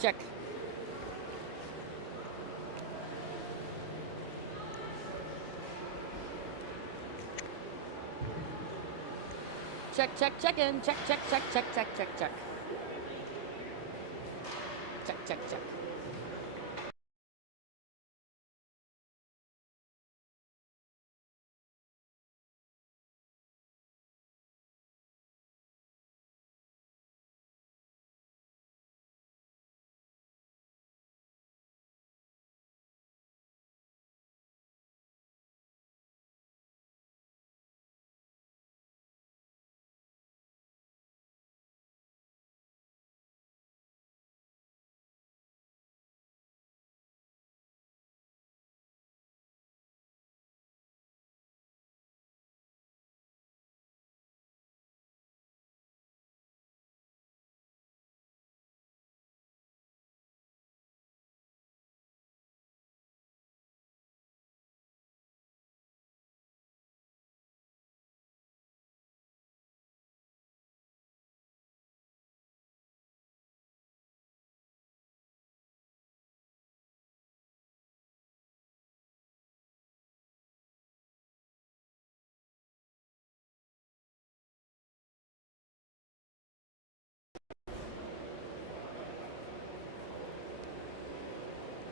Check. Check, check, check in. Check, check, check, check, check, check, check. Check, check, check.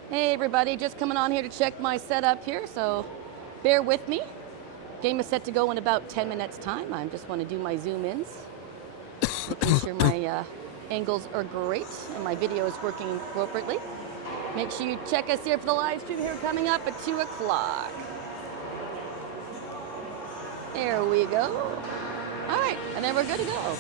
Hey everybody, just coming on here to check my setup here, so bear with me. Game is set to go in about 10 minutes time. I just want to do my zoom ins, making sure my angles are great and my video is working appropriately. Make sure you check us here for the live stream here coming up at 2 o'clock. There we go. All right, and then we're good to go.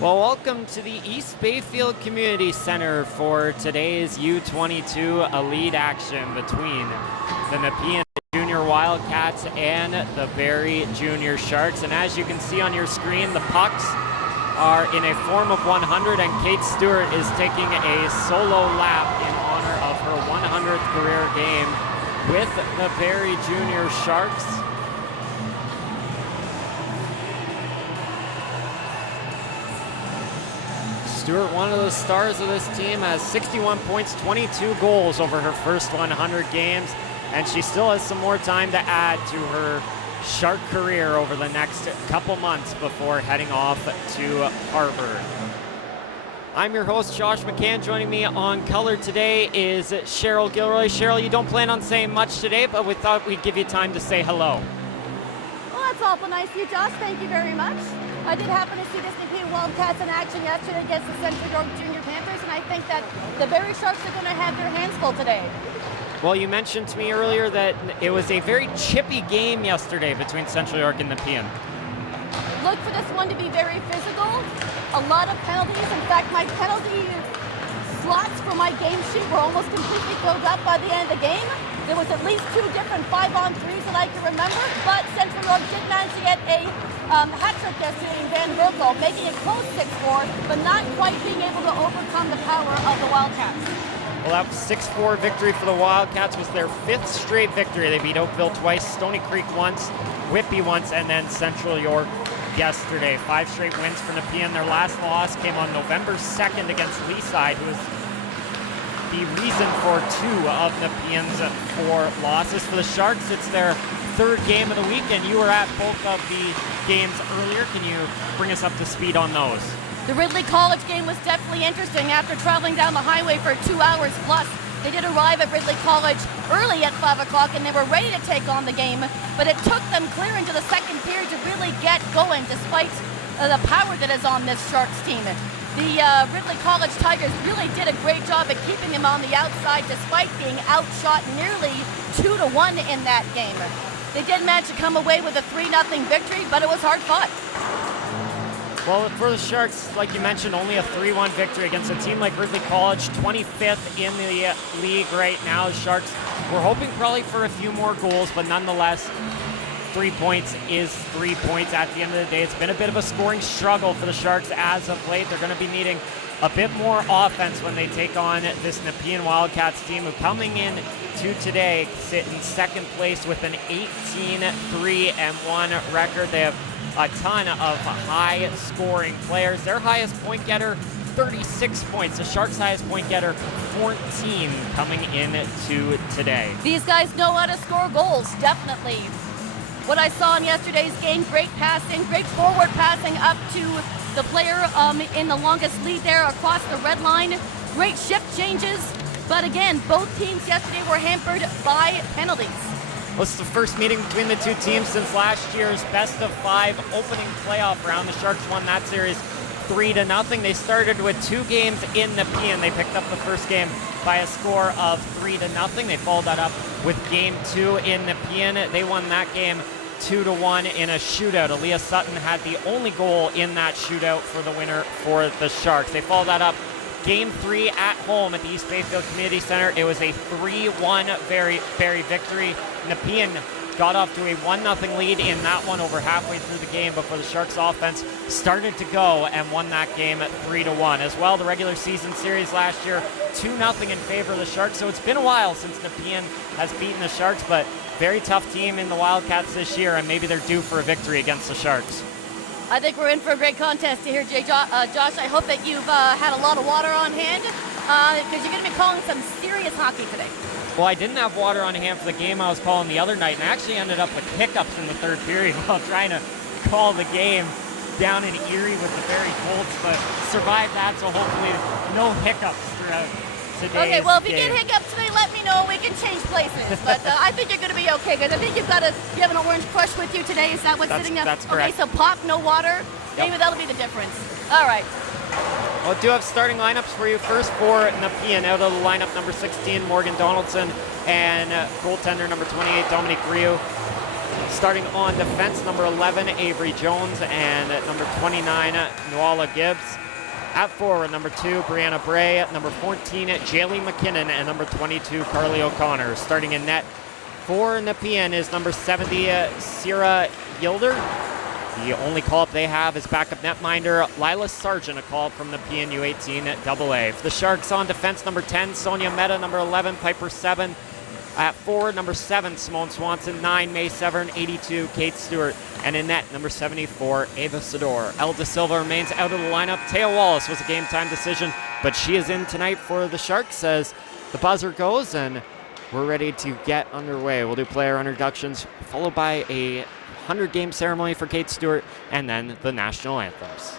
Well, welcome to the East Bayfield Community Center for today's U22 Elite action between the Nepean Junior Wildcats and the Barrie Junior Sharks. And as you can see on your screen, the pucks are in a form of 100, and Kate Stewart is taking a solo lap in honor of her 100th career game with the Barrie Junior Sharks. Stewart, one of the stars of this team, has 61 points, 22 goals over her first 100 games, and she still has some more time to add to her Shark career over the next couple months before heading off to Harvard. I'm your host, Josh McCann. Joining me on color today is Cheryl Gilroy. Cheryl, you don't plan on saying much today, but we thought we'd give you time to say hello. Well, that's awful nice of you, Josh. Thank you very much. I did happen to see this Nepean Wildcats in action yesterday against the Central York Junior Panthers, and I think that the Barrie Sharks are going to have their hands full today. Well, you mentioned to me earlier that it was a very chippy game yesterday between Central York and Nepean. Look for this one to be very physical, a lot of penalties. In fact, my penalty slots for my game sheet were almost completely filled up by the end of the game. There was at least 2 different 5-on-3s that I can remember, but Central York did manage to get a hat trick yesterday in Van Berkel, making it close 6-4, but not quite being able to overcome the power of the Wildcats. Well, that 6-4 victory for the Wildcats was their 5th straight victory. They beat Oakville twice, Stony Creek once, Whitby once, and then Central York yesterday. 5 straight wins for Nepean. Their last loss came on November 2nd against Leaside, who was the reason for 2 of Nepean's 4 losses. For the Sharks, it's their 3rd game of the week, and you were at both of the games earlier. Can you bring us up to speed on those? The Ridley College game was definitely interesting. After traveling down the highway for 2 hours plus, they did arrive at Ridley College early at 5 o'clock, and they were ready to take on the game, but it took them clear into the second period to really get going, despite the power that is on this Sharks team. The Ridley College Tigers really did a great job at keeping them on the outside, despite being outshot nearly 2-1 in that game. They did manage to come away with a 3-0 victory, but it was hard fought. Well, for the Sharks, like you mentioned, only a 3-1 victory against a team like Ridley College, 25th in the league right now. Sharks were hoping probably for a few more goals, but nonetheless, 3 points is 3 points at the end of the day. It's been a bit of a scoring struggle for the Sharks as of late. They're going to be needing a bit more offense when they take on this Nepean Wildcats team, who coming in to today sit in second place with an 18-3-1 record. They have a ton of high-scoring players. Their highest point getter, 36 points. The Sharks' highest point getter, 14 coming into today. These guys know how to score goals, definitely. What I saw in yesterday's game, great passing, great forward passing up to the player in the longest lead there across the red line. Great shift changes. But again, both teams yesterday were hampered by penalties. Well, it's the first meeting between the two teams since last year's best-of-5 opening playoff round. The Sharks won that series 3-0. They started with 2 games in Nepean. They picked up the first game by a score of 3-0. They followed that up with game 2 in Nepean. They won that game 2-1 in a shootout. Aaliyah Sutton had the only goal in that shootout for the winner for the Sharks. They followed that up game 3 at home at the East Bayfield Community Center. It was a 3-1 Barrie victory. Nepean got off to a 1-0 lead in that one over halfway through the game before the Sharks offense started to go and won that game at 3-1. As well, the regular season series last year, 2-0 in favor of the Sharks. So it's been a while since Nepean has beaten the Sharks, but very tough team in the Wildcats this year, and maybe they're due for a victory against the Sharks. I think we're in for a great contest here, Josh. I hope that you've had a lot of water on hand, because you're going to be calling some serious hockey today. Well, I didn't have water on hand for the game I was calling the other night, and I actually ended up with hiccups in the 3rd period while trying to call the game down in Erie with the Barrie Colts, but survived that, so hopefully no hiccups throughout today's game. Okay, well, if you get hiccups today, let me know. We can change places, but I think you're going to be okay, because I think you have an orange crush with you today. Is that what's sitting there? That's correct. Okay, so pop, no water. Yep. Maybe that'll be the difference. All right. Well, I do have starting lineups for you. First for Nepean, out of the lineup, number 16, Morgan Donaldson, and goaltender number 28, Dominique Rioux. Starting on defense, number 11, Avery Jones, and at number 29, Noala Gibbs. At forward, number 2, Brianna Bray, number 14, Jaylee McKinnon, and number 22, Carly O'Connor. Starting in net for Nepean is number 70, Sierra Gilder. The only call-up they have is backup netminder Lila Sargent, a call from Nepean U18 at AA. For the Sharks on defense, number 10, Sonia Meta, number 11, Piper 7. At forward, number 7, Simone Swanson, 9, May Severn, 82, Kate Stewart, and in net, number 74, Ava Sador. El De Silva remains out of the lineup. Taya Wallace was a game-time decision, but she is in tonight for the Sharks as the buzzer goes, and we're ready to get underway. We'll do player introductions, followed by a 100-game ceremony for Kate Stewart, and then the national anthems.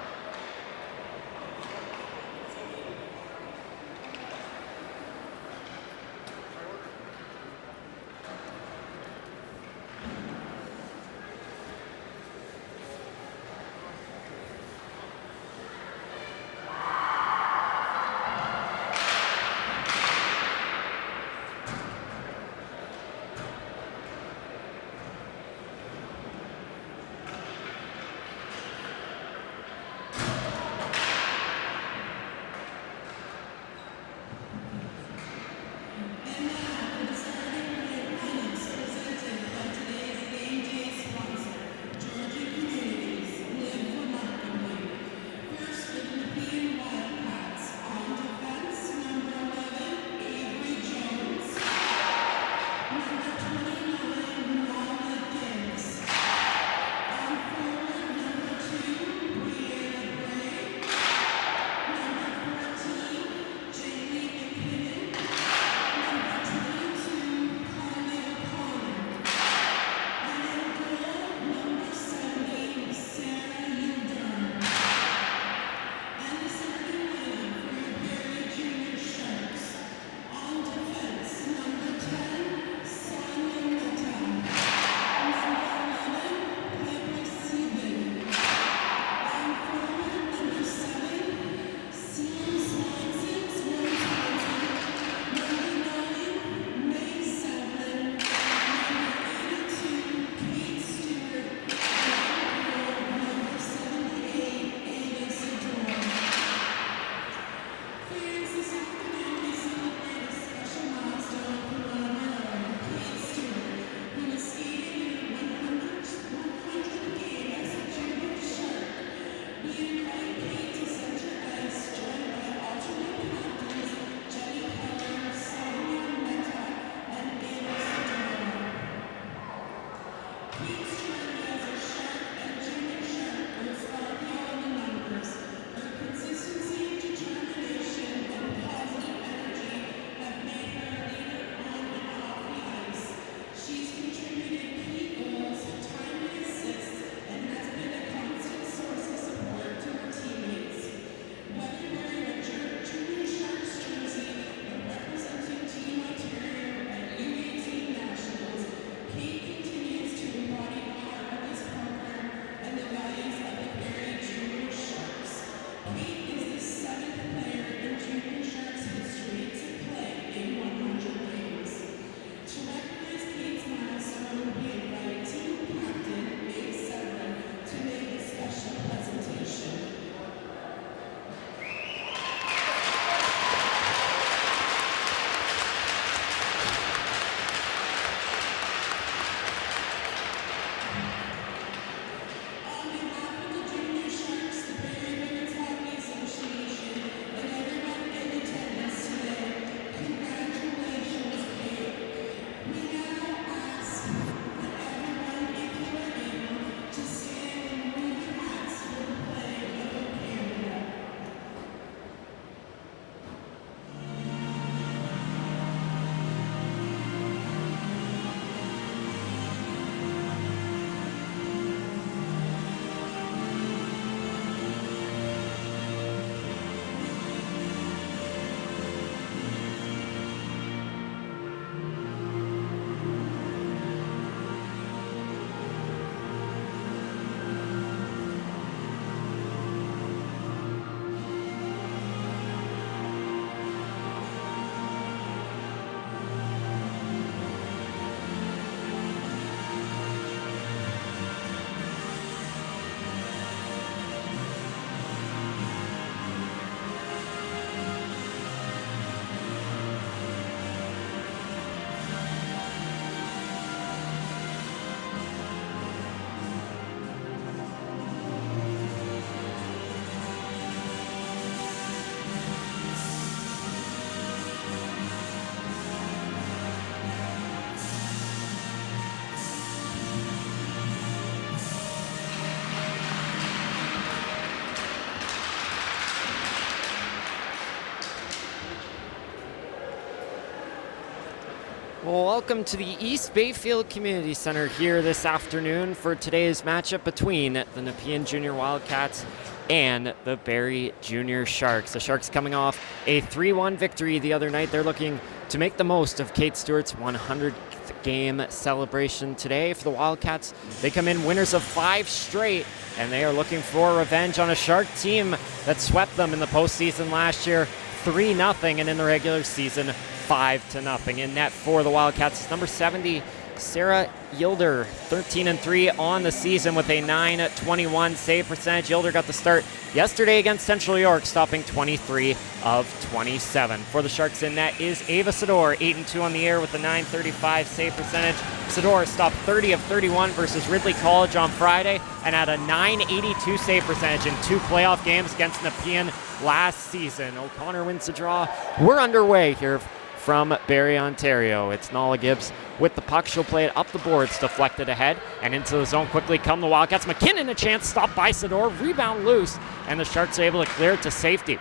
Well, welcome to the East Bayfield Community Center here this afternoon for today's matchup between the Nepean Junior Wildcats and the Barrie Junior Sharks. The Sharks coming off a 3-1 victory the other night. They're looking to make the most of Kate Stewart's 100th game celebration today. For the Wildcats, they come in winners of 5 straight, and they are looking for revenge on a Shark team that swept them in the postseason last year 3-0, and in the regular season 5-0. In net for the Wildcats is number 70, Sarah Yilder, 13-3 on the season with a .921 save percentage. Yilder got the start yesterday against Central York, stopping 23 of 27. For the Sharks in net is Ava Sador, 8-2 on the air with a .935 save percentage. Sador stopped 30 of 31 versus Ridley College on Friday and had a .982 save percentage in 2 playoff games against Nepean last season. O'Connor wins the draw. We're underway here from Barrie, Ontario. It's Nala Gibbs with the puck. She'll play it up the boards, deflected ahead, and into the zone quickly come the Wildcats. McKinnon a chance, stopped by Sador, rebound loose, and the Sharks are able to clear it to safety.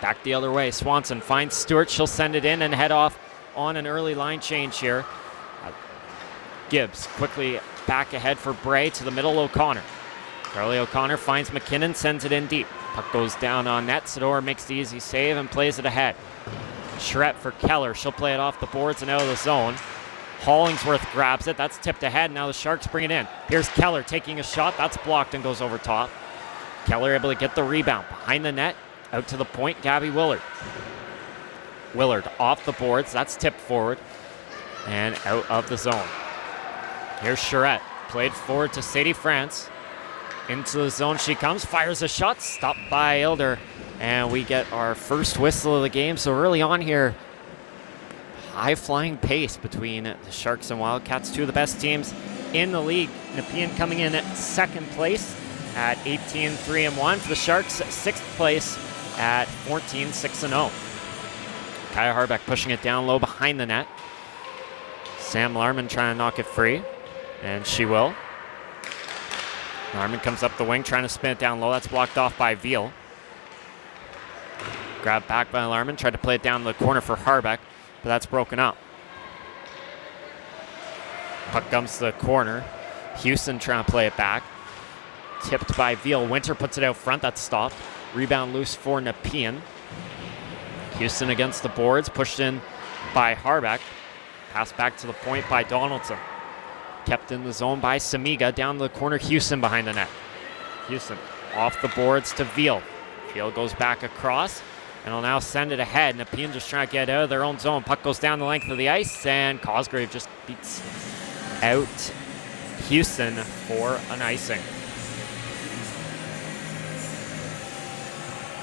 Back the other way, Swanson finds Stewart. She'll send it in and head off on an early line change here. Gibbs quickly back ahead for Bray to the middle, O'Connor. Carly O'Connor finds McKinnon, sends it in deep. Puck goes down on net. Sador makes the easy save and plays it ahead. Charette for Keller. She'll play it off the boards and out of the zone. Hollingsworth grabs it. That's tipped ahead. Now the Sharks bring it in. Here's Keller taking a shot. That's blocked and goes over top. Keller able to get the rebound. Behind the net. Out to the point. Gabby Willard. Willard off the boards. That's tipped forward and out of the zone. Here's Charette. Played forward to Sadie France. Into the zone she comes. Fires a shot. Stopped by Ilder. And we get our first whistle of the game. So early on here, high-flying pace between the Sharks and Wildcats, two of the best teams in the league. Nepean coming in at second place at 18-3-1. For the Sharks, sixth place at 14-6-0. Kaya Harbeck pushing it down low behind the net. Sam Larman trying to knock it free, and she will. Larman comes up the wing trying to spin it down low. That's blocked off by Veal. Grabbed back by Larman, tried to play it down the corner for Harbeck, but that's broken up. Puck comes to the corner. Houston trying to play it back. Tipped by Veal. Winter puts it out front. That's stopped. Rebound loose for Nepean. Houston against the boards. Pushed in by Harbeck. Pass back to the point by Donaldson. Kept in the zone by Samiga. Down the corner, Houston behind the net. Houston off the boards to Veal. Veal goes back across and will now send it ahead. Nepean just trying to get out of their own zone. Puck goes down the length of the ice, and Cosgrave just beats out Houston for an icing.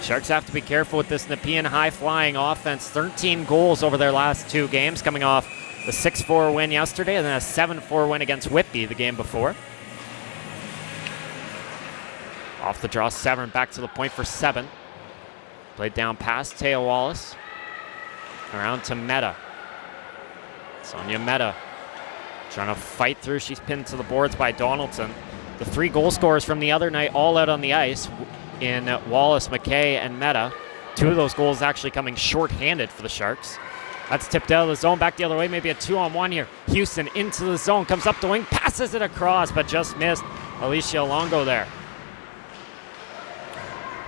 Sharks have to be careful with this Nepean high-flying offense. 13 goals over their last 2 games, coming off the 6-4 win yesterday and then a 7-4 win against Whitby the game before. Off the draw, Severn back to the point for 7. Played down past Taya Wallace. Around to Meta. Sonia Meta trying to fight through. She's pinned to the boards by Donaldson. The 3 goal scorers from the other night all out on the ice in Wallace, McKay, and Meta. 2 of those goals actually coming short-handed for the Sharks. That's tipped out of the zone, back the other way, maybe a 2-on-1 here. Houston into the zone, comes up the wing, passes it across, but just missed Alicia Longo there.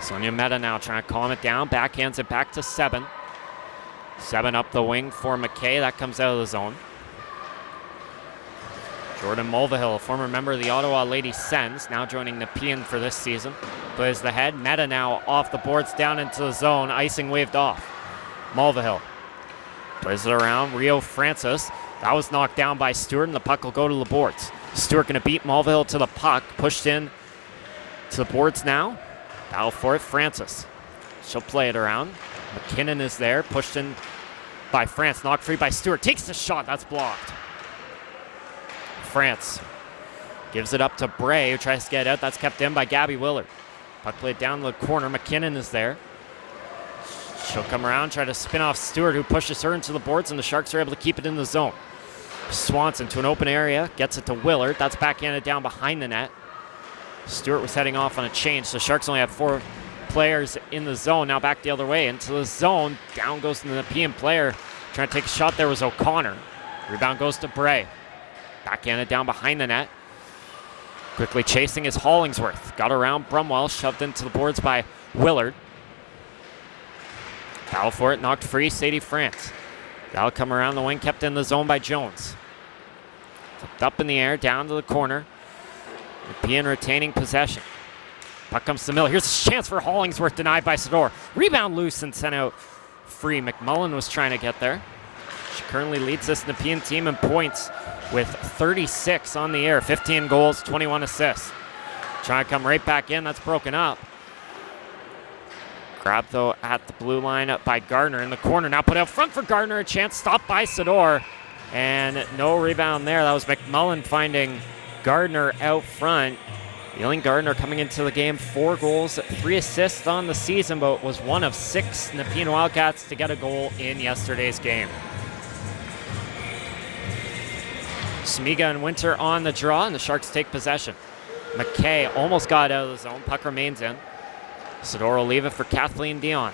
Sonia Meta now trying to calm it down, backhands it back to 7. 7 up the wing for McKay, that comes out of the zone. Jordan Mulvihill, a former member of the Ottawa Lady Sens, now joining Nepean for this season. Plays the head, Meta now off the boards, down into the zone, icing waved off. Mulvihill plays it around, Rio Francis. That was knocked down by Stewart, and the puck will go to the boards. Stewart gonna beat Mulvihill to the puck, pushed in to the boards now. Battle for it, Francis. She'll play it around. McKinnon is there, pushed in by France, knocked free by Stewart. Takes the shot, that's blocked. France gives it up to Bray, who tries to get out. That's kept in by Gabby Willard. Puck played down the corner, McKinnon is there. She'll come around, try to spin off Stewart, who pushes her into the boards, and the Sharks are able to keep it in the zone. Swanson to an open area, gets it to Willard. That's backhanded down behind the net. Stewart was heading off on a change, so Sharks only have 4 players in the zone. Now back the other way into the zone. Down goes the Nepean player. Trying to take a shot there was O'Connor. Rebound goes to Barrie. Backhanded down behind the net. Quickly chasing is Hollingsworth. Got around Brumwell, shoved into the boards by Willard. Battle for it, knocked free, Sadie France. That'll come around the wing, kept in the zone by Jones. Flipped up in the air, down to the corner. Nepean retaining possession. Puck comes to Mill. Here's a chance for Hollingsworth, denied by Sador. Rebound loose and sent out free. McMullen was trying to get there. She currently leads this Nepean team in points with 36 on the year. 15 goals, 21 assists. Trying to come right back in. That's broken up. Grab, though, at the blue line up by Gardner in the corner. Now put out front for Gardner. A chance stopped by Sador. And no rebound there. That was McMullen finding Gardner out front. Eileen Gardner coming into the game, 4 goals, 3 assists on the season, but was one of 6 Nepean Wildcats to get a goal in yesterday's game. Smiga and Winter on the draw, and the Sharks take possession. McKay almost got out of the zone. Puck remains in. Sador will leave it for Kathleen Dion.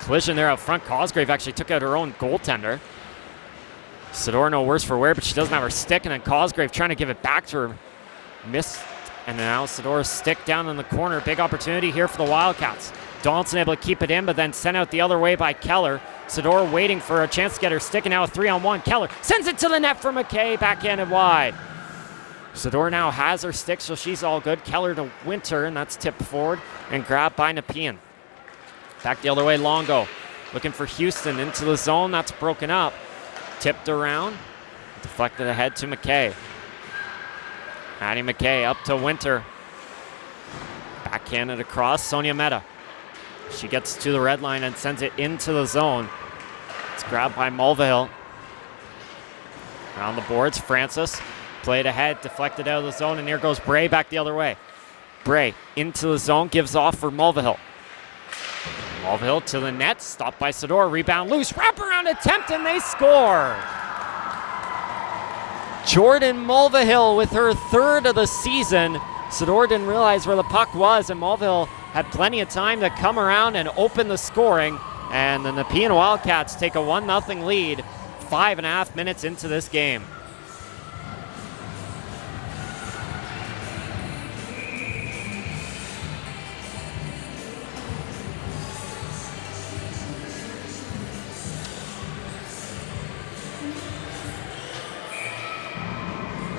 Collision there out front. Cosgrave actually took out her own goaltender. Sador no worse for wear, but she doesn't have her stick, and then Cosgrave trying to give it back to her. Missed, and now Sador's stick down in the corner. Big opportunity here for the Wildcats. Donaldson able to keep it in, but then sent out the other way by Keller. Sador waiting for a chance to get her stick, and now a 3-on-1. Keller sends it to the net for McKay, backhanded wide. Sador now has her stick, so she's all good. Keller to Winter, and that's tipped forward and grabbed by Nepean. Back the other way, Longo. Looking for Houston into the zone. That's broken up. Tipped around. Deflected ahead to McKay. Addie McKay up to Winter. Backhanded across. Sonia Mehta. She gets to the red line and sends it into the zone. It's grabbed by Mulvihill. Around the boards, Francis. Played ahead, deflected out of the zone, and here goes Bray back the other way. Bray into the zone, gives off for Mulvihill. Mulvihill to the net, stopped by Sador, rebound loose, wraparound attempt, and they score! Jordan Mulvihill with her 3rd of the season. Sador didn't realize where the puck was, and Mulvihill had plenty of time to come around and open the scoring, and the Nepean Wildcats take a 1-0 lead 5.5 minutes into this game.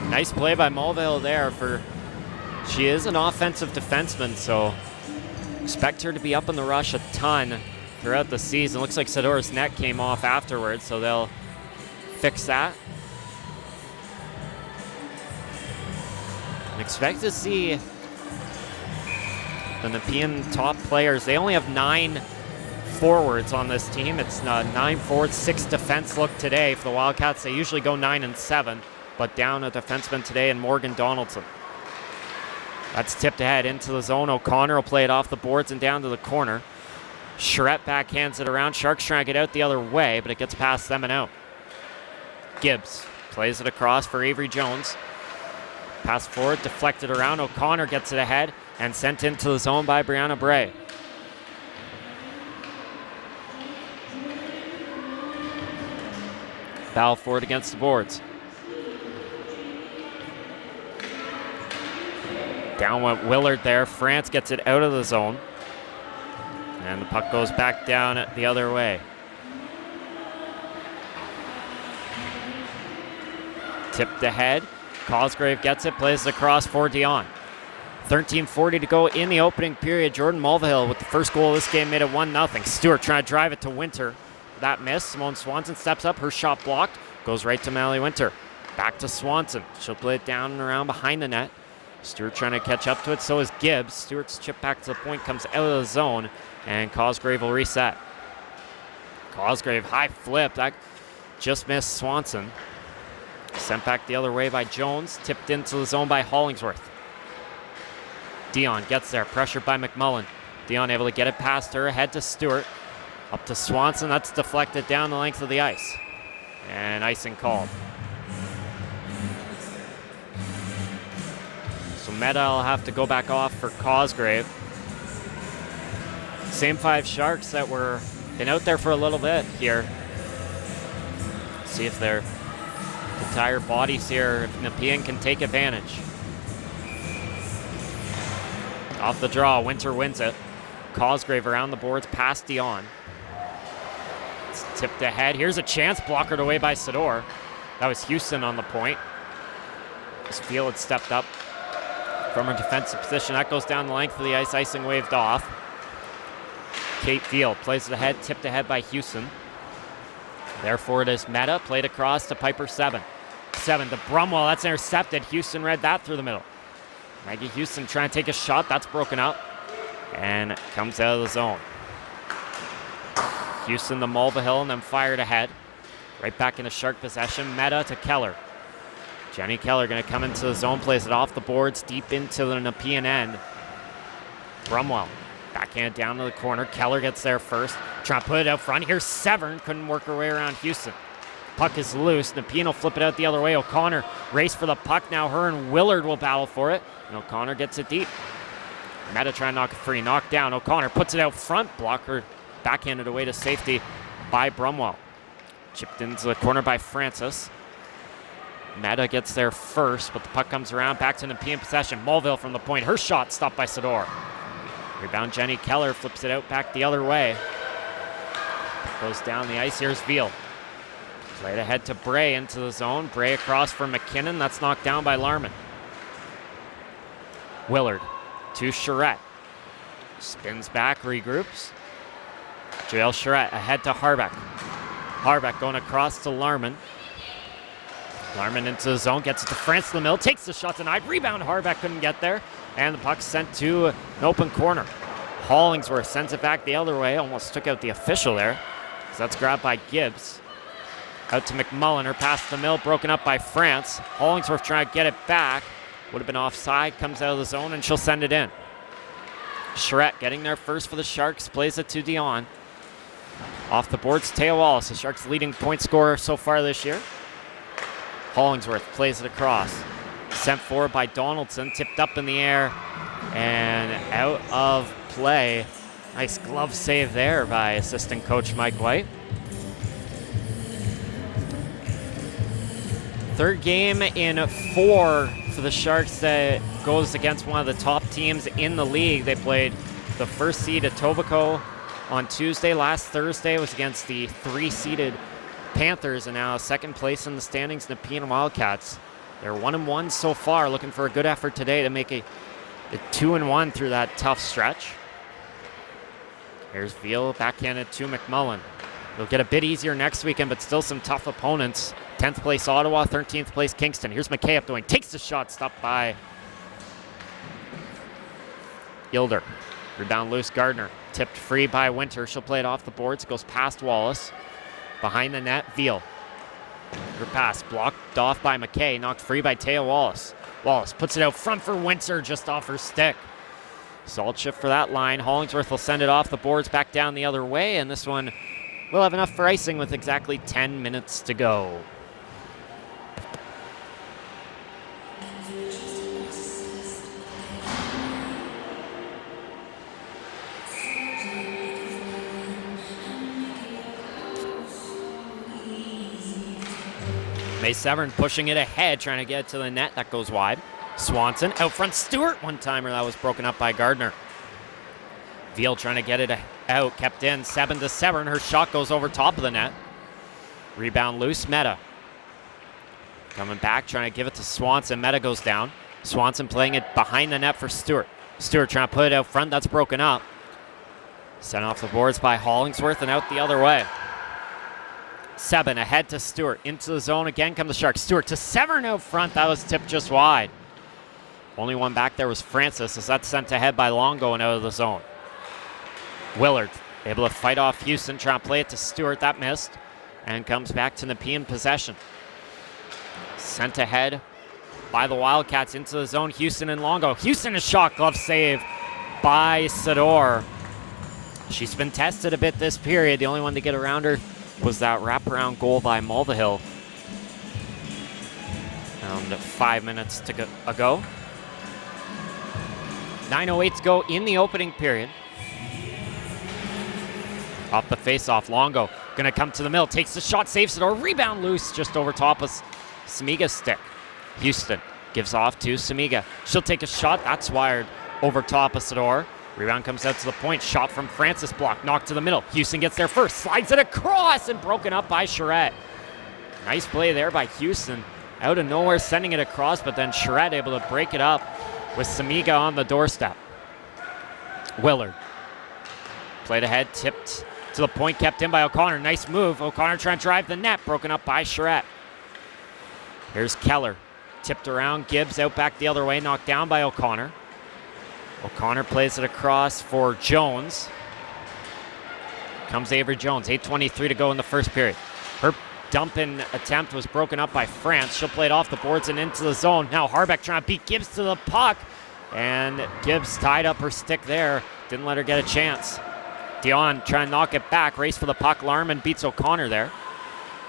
Nice play by Mulvihill there. She is an offensive defenseman, so expect her to be up in the rush a ton throughout the season. Looks like Sador's net came off afterwards, so they'll fix that. And expect to see the Nepean top players. They only have 9 forwards on this team. It's 9 forwards, 6 defense look today for the Wildcats. They usually go 9 and 7. But down a defenseman today in Morgan Donaldson. That's tipped ahead into the zone. O'Connor will play it off the boards and down to the corner. Charette backhands it around. Sharks trying to get out the other way, but it gets past them and out. Gibbs plays it across for Avery Jones. Pass forward, deflected around. O'Connor gets it ahead and sent into the zone by Brianna Bray. Battle forward against the boards. Down went Willard there. France gets it out of the zone. And the puck goes back down the other way. Tipped ahead. Cosgrave gets it, plays it across for Dion. 13:40 to go in the opening period. Jordan Mulvihill with the first goal of this game made it 1-0. Stewart trying to drive it to Winter. That miss. Simone Swanson steps up. Her shot blocked. Goes right to Mallory Winter. Back to Swanson. She'll play it down and around behind the net. Stewart trying to catch up to it, so is Gibbs. Stewart's chip back to the point, comes out of the zone, and Cosgrave will reset. Cosgrave, high flip, that just missed Swanson. Sent back the other way by Jones, tipped into the zone by Hollingsworth. Dion gets there, pressured by McMullen. Dion able to get it past her, ahead to Stewart. Up to Swanson, that's deflected down the length of the ice. And icing called. So Mehta will have to go back off for Cosgrave. Same 5 Sharks that were been out there for a little bit here. See if they're The tired bodies here if Nepean can take advantage. Off the draw, Winter wins it. Cosgrave around the boards, past Dion. It's tipped ahead. Here's a chance, blockered away by Sador. That was Houston on the point. As Field had stepped up from her defensive position. That goes down the length of the ice, icing waved off. Kate Field plays it ahead, tipped ahead by Houston. Therefore it is Meta, played across to Piper 7. 7 to Brumwell, that's intercepted. Houston read that through the middle. Maggie Houston trying to take a shot, that's broken up. And comes out of the zone. Houston to Mulvihill and then fired ahead. Right back into Shark possession, Meta to Keller. Jenny Keller gonna come into the zone, plays it off the boards, deep into the Nepean end. Brumwell, backhand down to the corner. Keller gets there first, trying to put it out front. Here's Severn, couldn't work her way around Houston. Puck is loose, Nepean will flip it out the other way. O'Connor race for the puck, now her and Willard will battle for it. And O'Connor gets it deep. Meta trying to knock it free, knocked down. O'Connor puts it out front, blocker backhanded away to safety by Brumwell. Chipped into the corner by Francis. Meta gets there first, but the puck comes around, back to Nepean possession. Mulville from the point, her shot stopped by Sador. Rebound Jenny Keller, flips it out back the other way. Goes down the ice, here's Veal. Played ahead to Bray into the zone. Bray across for McKinnon, that's knocked down by Larman. Willard to Charette. Spins back, regroups. Jael Charette ahead to Harbeck. Harbeck going across to Larman. Larman into the zone, gets it to France Lemill, takes the shot denied. Rebound, Harbeck couldn't get there. And the puck sent to an open corner. Hollingsworth sends it back the other way. Almost took out the official there. So that's grabbed by Gibbs. Out to McMullen, her pass to Mill, broken up by France. Hollingsworth trying to get it back. Would have been offside, comes out of the zone, and she'll send it in. Charette getting there first for the Sharks, plays it to Dion. Off the boards, Taya Wallace, the Sharks' leading point scorer so far this year. Hollingsworth plays it across. Sent forward by Donaldson, tipped up in the air and out of play. Nice glove save there by assistant coach Mike White. Third game in 4 for the Sharks that goes against one of the top teams in the league. They played the first seed Etobicoke on Tuesday. Last Thursday was against the 3-seeded Panthers, and now second place in the standings, Nepean Wildcats. They're 1-1 so far, looking for a good effort today to make a 2-1 through that tough stretch. Here's Veal, backhanded to McMullen. They'll get a bit easier next weekend, but still some tough opponents. 10th place Ottawa, 13th place Kingston. Here's McKay up the wing, takes the shot, stopped by Gilder. Rebound loose, Gardner. Tipped free by Winter. She'll play it off the boards, goes past Wallace. Behind the net, Veal. Her pass blocked off by McKay, knocked free by Taya Wallace. Wallace puts it out front for Winter, just off her stick. Solid shift for that line. Hollingsworth will send it off the boards back down the other way, and this one will have enough for icing with exactly 10 minutes to go. May Severn pushing it ahead, trying to get it to the net. That goes wide. Swanson out front. Stewart, one-timer. That was broken up by Gardner. Veal trying to get it out. Kept in. 7 to Severn. Her shot goes over top of the net. Rebound loose. Meta. Coming back, trying to give it to Swanson. Meta goes down. Swanson playing it behind the net for Stewart. Stewart trying to put it out front. That's broken up. Sent off the boards by Hollingsworth and out the other way. 7 ahead to Stewart. Into the zone again come the Sharks. Stewart to Severn out front. That was tipped just wide. Only one back there was Francis, as that's sent ahead by Longo and out of the zone. Willard able to fight off Houston, trying to play it to Stewart. That missed. And comes back to Nepean possession. Sent ahead by the Wildcats into the zone. Houston and Longo. Houston, a shot glove save by Sador. She's been tested a bit this period. The only one to get around her was that wraparound goal by Mulvihill. Around 5 minutes to go. 9:08 to go in the opening period. Off the face-off, Longo gonna come to the middle, takes the shot, saves it, or rebound loose just over top of Samiga's stick. Houston gives off to Samiga. She'll take a shot. That's wired over top of Sador. Rebound comes out to the point. Shot from Francis, block. Knocked to the middle. Houston gets there first. Slides it across and broken up by Charette. Nice play there by Houston. Out of nowhere, sending it across, but then Charette able to break it up with Samiga on the doorstep. Willard. Played ahead, tipped to the point, kept in by O'Connor. Nice move. O'Connor trying to drive the net. Broken up by Charette. Here's Keller. Tipped around. Gibbs out back the other way. Knocked down by O'Connor. O'Connor plays it across for Jones. Comes Avery Jones. 8:23 to go in the first period. Her dump-in attempt was broken up by France. She'll play it off the boards and into the zone. Now Harbeck trying to beat Gibbs to the puck. And Gibbs tied up her stick there. Didn't let her get a chance. Dion trying to knock it back. Race for the puck. Larman beats O'Connor there.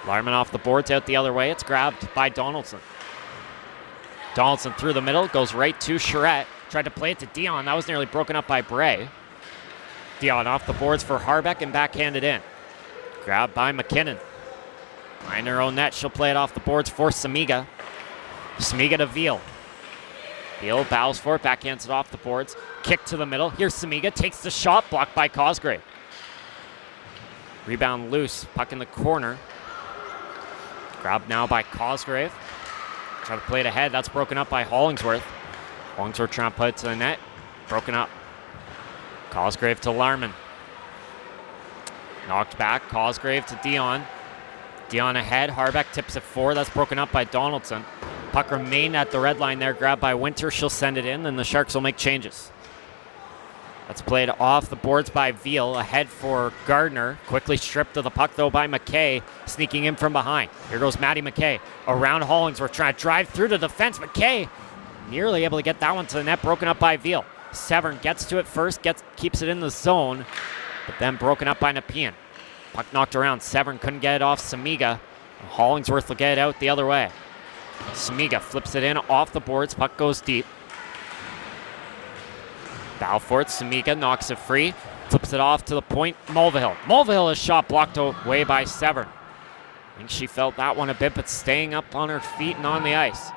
Larman off the boards out the other way. It's grabbed by Donaldson. Donaldson through the middle. Goes right to Charette. Tried to play it to Dion. That was nearly broken up by Bray. Dion off the boards for Harbeck and backhanded in. Grabbed by McKinnon. Behind her own net. She'll play it off the boards for Samiga. Samiga to Veal. Veal bows for it. Backhands it off the boards. Kick to the middle. Here's Samiga. Takes the shot. Blocked by Cosgrave. Rebound loose. Puck in the corner. Grabbed now by Cosgrave. Try to play it ahead. That's broken up by Hollingsworth. Hollingsworth trying to put it to the net. Broken up. Cosgrave to Larman. Knocked back. Cosgrave to Dion. Dion ahead. Harbeck tips it forward. That's broken up by Donaldson. Puck remained at the red line there. Grabbed by Winter. She'll send it in. Then the Sharks will make changes. That's played off the boards by Veal. Ahead for Gardner. Quickly stripped of the puck, though, by McKay. Sneaking in from behind. Here goes Maddie McKay. Around Hollingsworth. Trying to drive through to defense. McKay nearly able to get that one to the net. Broken up by Veal. Severn gets to it first. Keeps it in the zone. But then broken up by Nepean. Puck knocked around. Severn couldn't get it off Samiga. Hollingsworth will get it out the other way. Samiga flips it in off the boards. Puck goes deep. Balfour, Samiga knocks it free. Flips it off to the point. Mulvihill. Mulvihill is shot blocked away by Severn. I think she felt that one a bit, but staying up on her feet and on the ice.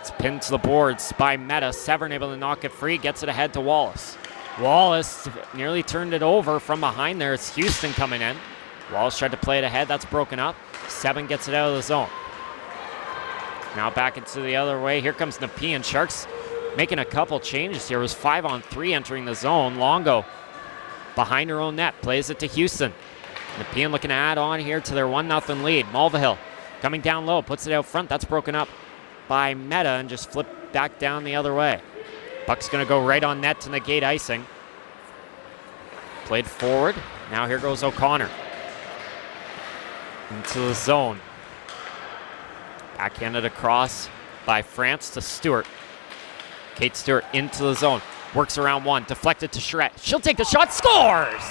It's pinned to the boards by Meta. Severn able to knock it free. Gets it ahead to Wallace. Wallace nearly turned it over from behind there. It's Houston coming in. Wallace tried to play it ahead. That's broken up. Severn gets it out of the zone. Now back into the other way. Here comes Nepean. Sharks making a couple changes here. It was 5-on-3 entering the zone. Longo behind her own net. Plays it to Houston. Nepean looking to add on here to their 1-0 lead. Mulvihill coming down low. Puts it out front. That's broken up by Meta and just flipped back down the other way. Puck's going to go right on net to negate icing. Played forward. Now here goes O'Connor. Into the zone. Backhanded across by France to Stewart. Kate Stewart into the zone. Works around one. Deflected to Charette. She'll take the shot. Scores!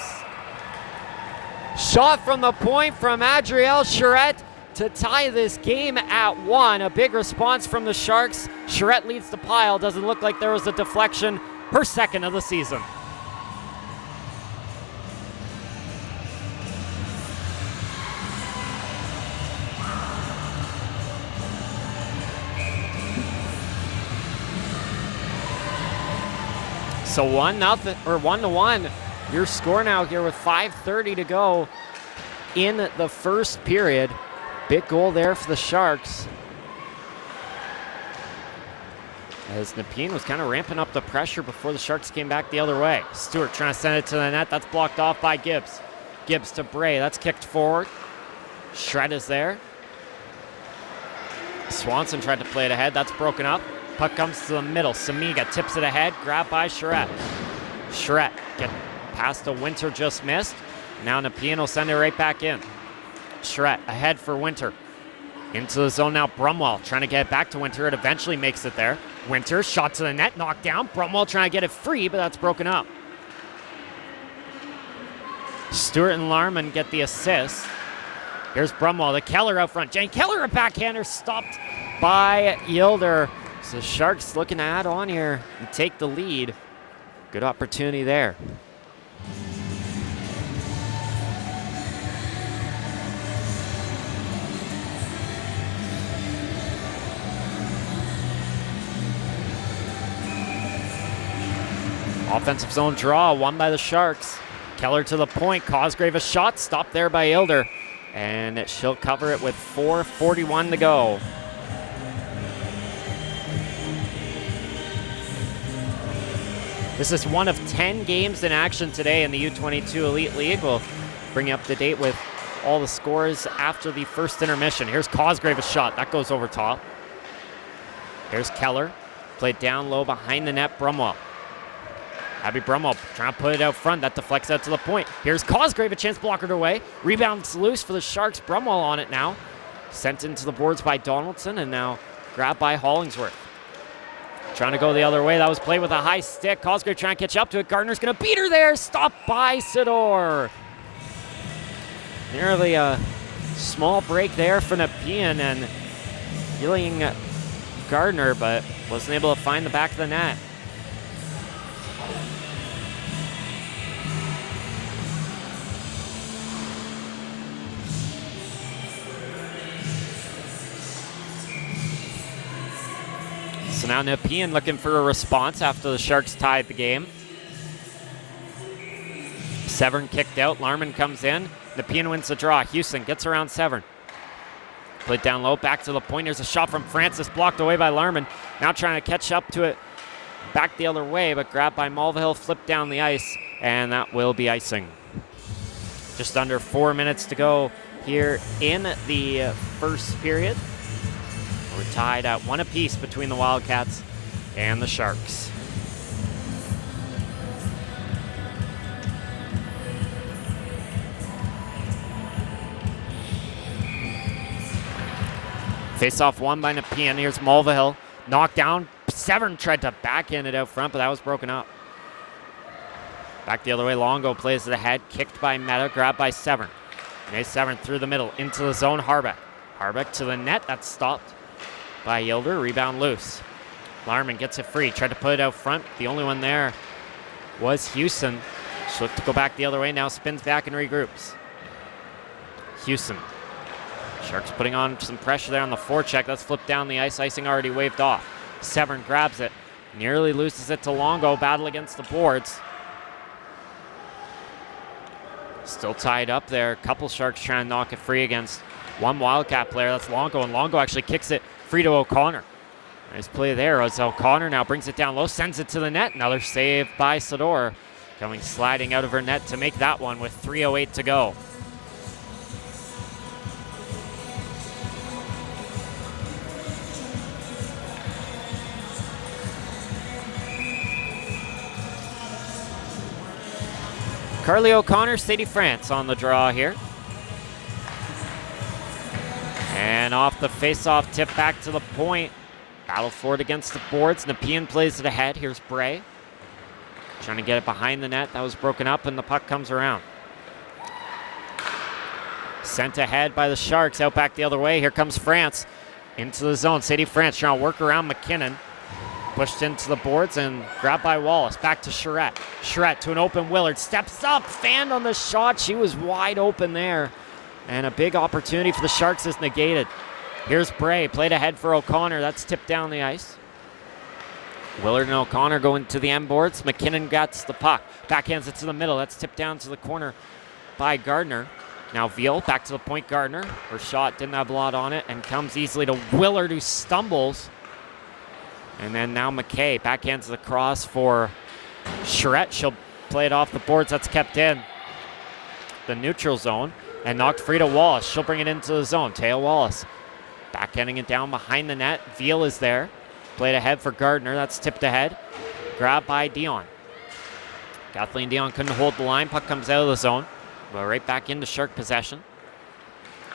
Shot from the point from Adrielle Charette to tie this game at 1. A big response from the Sharks. Charette leads the pile. Doesn't look like there was a deflection. Her second of the season. So 1-0 or 1-1. Your score now here with 5:30 to go in the first period. Big goal there for the Sharks. As Nepean was kind of ramping up the pressure before the Sharks came back the other way. Stewart trying to send it to the net. That's blocked off by Gibbs. Gibbs to Bray. That's kicked forward. Shred is there. Swanson tried to play it ahead. That's broken up. Puck comes to the middle. Samiga tips it ahead. Grabbed by Charette. Charette get past the Winter, just missed. Now Nepean will send it right back in. Charette ahead for Winter. Into the zone now. Brumwell trying to get it back to Winter. It eventually makes it there. Winter shot to the net. Knocked down. Brumwell trying to get it free, but that's broken up. Stewart and Larman get the assist. Here's Brumwell. The Keller out front. Jane Keller, a backhander, stopped by Yilder. So the Sharks looking to add on here and take the lead. Good opportunity there. Offensive zone draw, won by the Sharks. Keller to the point. Cosgrave a shot, stopped there by Ilder. And she'll cover it with 4:41 to go. This is one of 10 games in action today in the U22 Elite League. We'll bring you up to date with all the scores after the first intermission. Here's Cosgrave a shot. That goes over top. Here's Keller. Played down low behind the net. Brumwell. Abby Brumwell trying to put it out front. That deflects out to the point. Here's Cosgrave, a chance blockered away. Rebounds loose for the Sharks. Brumwell on it now. Sent into the boards by Donaldson and now grabbed by Hollingsworth. Trying to go the other way. That was played with a high stick. Cosgrave trying to catch up to it. Gardner's going to beat her there. Stopped by Sador. Nearly a small break there for Nepean and healing Gardner, but wasn't able to find the back of the net. So now Nepean looking for a response after the Sharks tied the game. Severn kicked out. Larman comes in. Nepean wins the draw. Houston gets around Severn. Played down low, back to the point. Here's a shot from Francis, blocked away by Larman. Now trying to catch up to it, back the other way, but grabbed by Mulvihill, flipped down the ice, and that will be icing. Just under 4 minutes to go here in the first period. We're tied at 1 apiece between the Wildcats and the Sharks. Face-off won by Nepean. Here's Mulvihill. Knocked down. Severn tried to backhand it out front, but that was broken up. Back the other way. Longo plays it ahead. Kicked by Meta. Grabbed by Severn. Nay, Severn through the middle. Into the zone. Harbeck. Harbeck to the net. That's stopped by Yilder. Rebound loose. Larman gets it free. Tried to put it out front. The only one there was Houston. She looked to go back the other way. Now spins back and regroups. Houston. Sharks putting on some pressure there on the forecheck. That's flipped down the ice. Icing already waved off. Severn grabs it. Nearly loses it to Longo. Battle against the boards. Still tied up there. A couple Sharks trying to knock it free against one Wildcat player. That's Longo. And Longo actually kicks it free to O'Connor. Nice play there as O'Connor now brings it down low. Sends it to the net. Another save by Sador. Coming sliding out of her net to make that one with 3:08 to go. Carly O'Connor, Stade France on the draw here. And off the face-off tip back to the point. Battle for it against the boards. Nepean plays it ahead. Here's Bray. Trying to get it behind the net. That was broken up and the puck comes around. Sent ahead by the Sharks. Out back the other way. Here comes France. Into the zone. Stade France trying to work around McKinnon. Pushed into the boards and grabbed by Wallace. Back to Charette. Charette to an open Willard. Steps up. Fanned on the shot. She was wide open there. And a big opportunity for the Sharks is negated. Here's Bray. Played ahead for O'Connor. That's tipped down the ice. Willard and O'Connor go into the end boards. McKinnon gets the puck. Backhands it to the middle. That's tipped down to the corner by Gardner. Now Veal back to the point. Gardner. Her shot didn't have a lot on it and comes easily to Willard, who stumbles. And then now McKay backhands the cross for Charette. She'll play it off the boards. That's kept in the neutral zone and knocked free to Wallace. She'll bring it into the zone. Taya Wallace backhanding it down behind the net. Veal is there. Played ahead for Gardner. That's tipped ahead. Grabbed by Dion. Kathleen Dion couldn't hold the line. Puck comes out of the zone. Well, right back into Shark possession.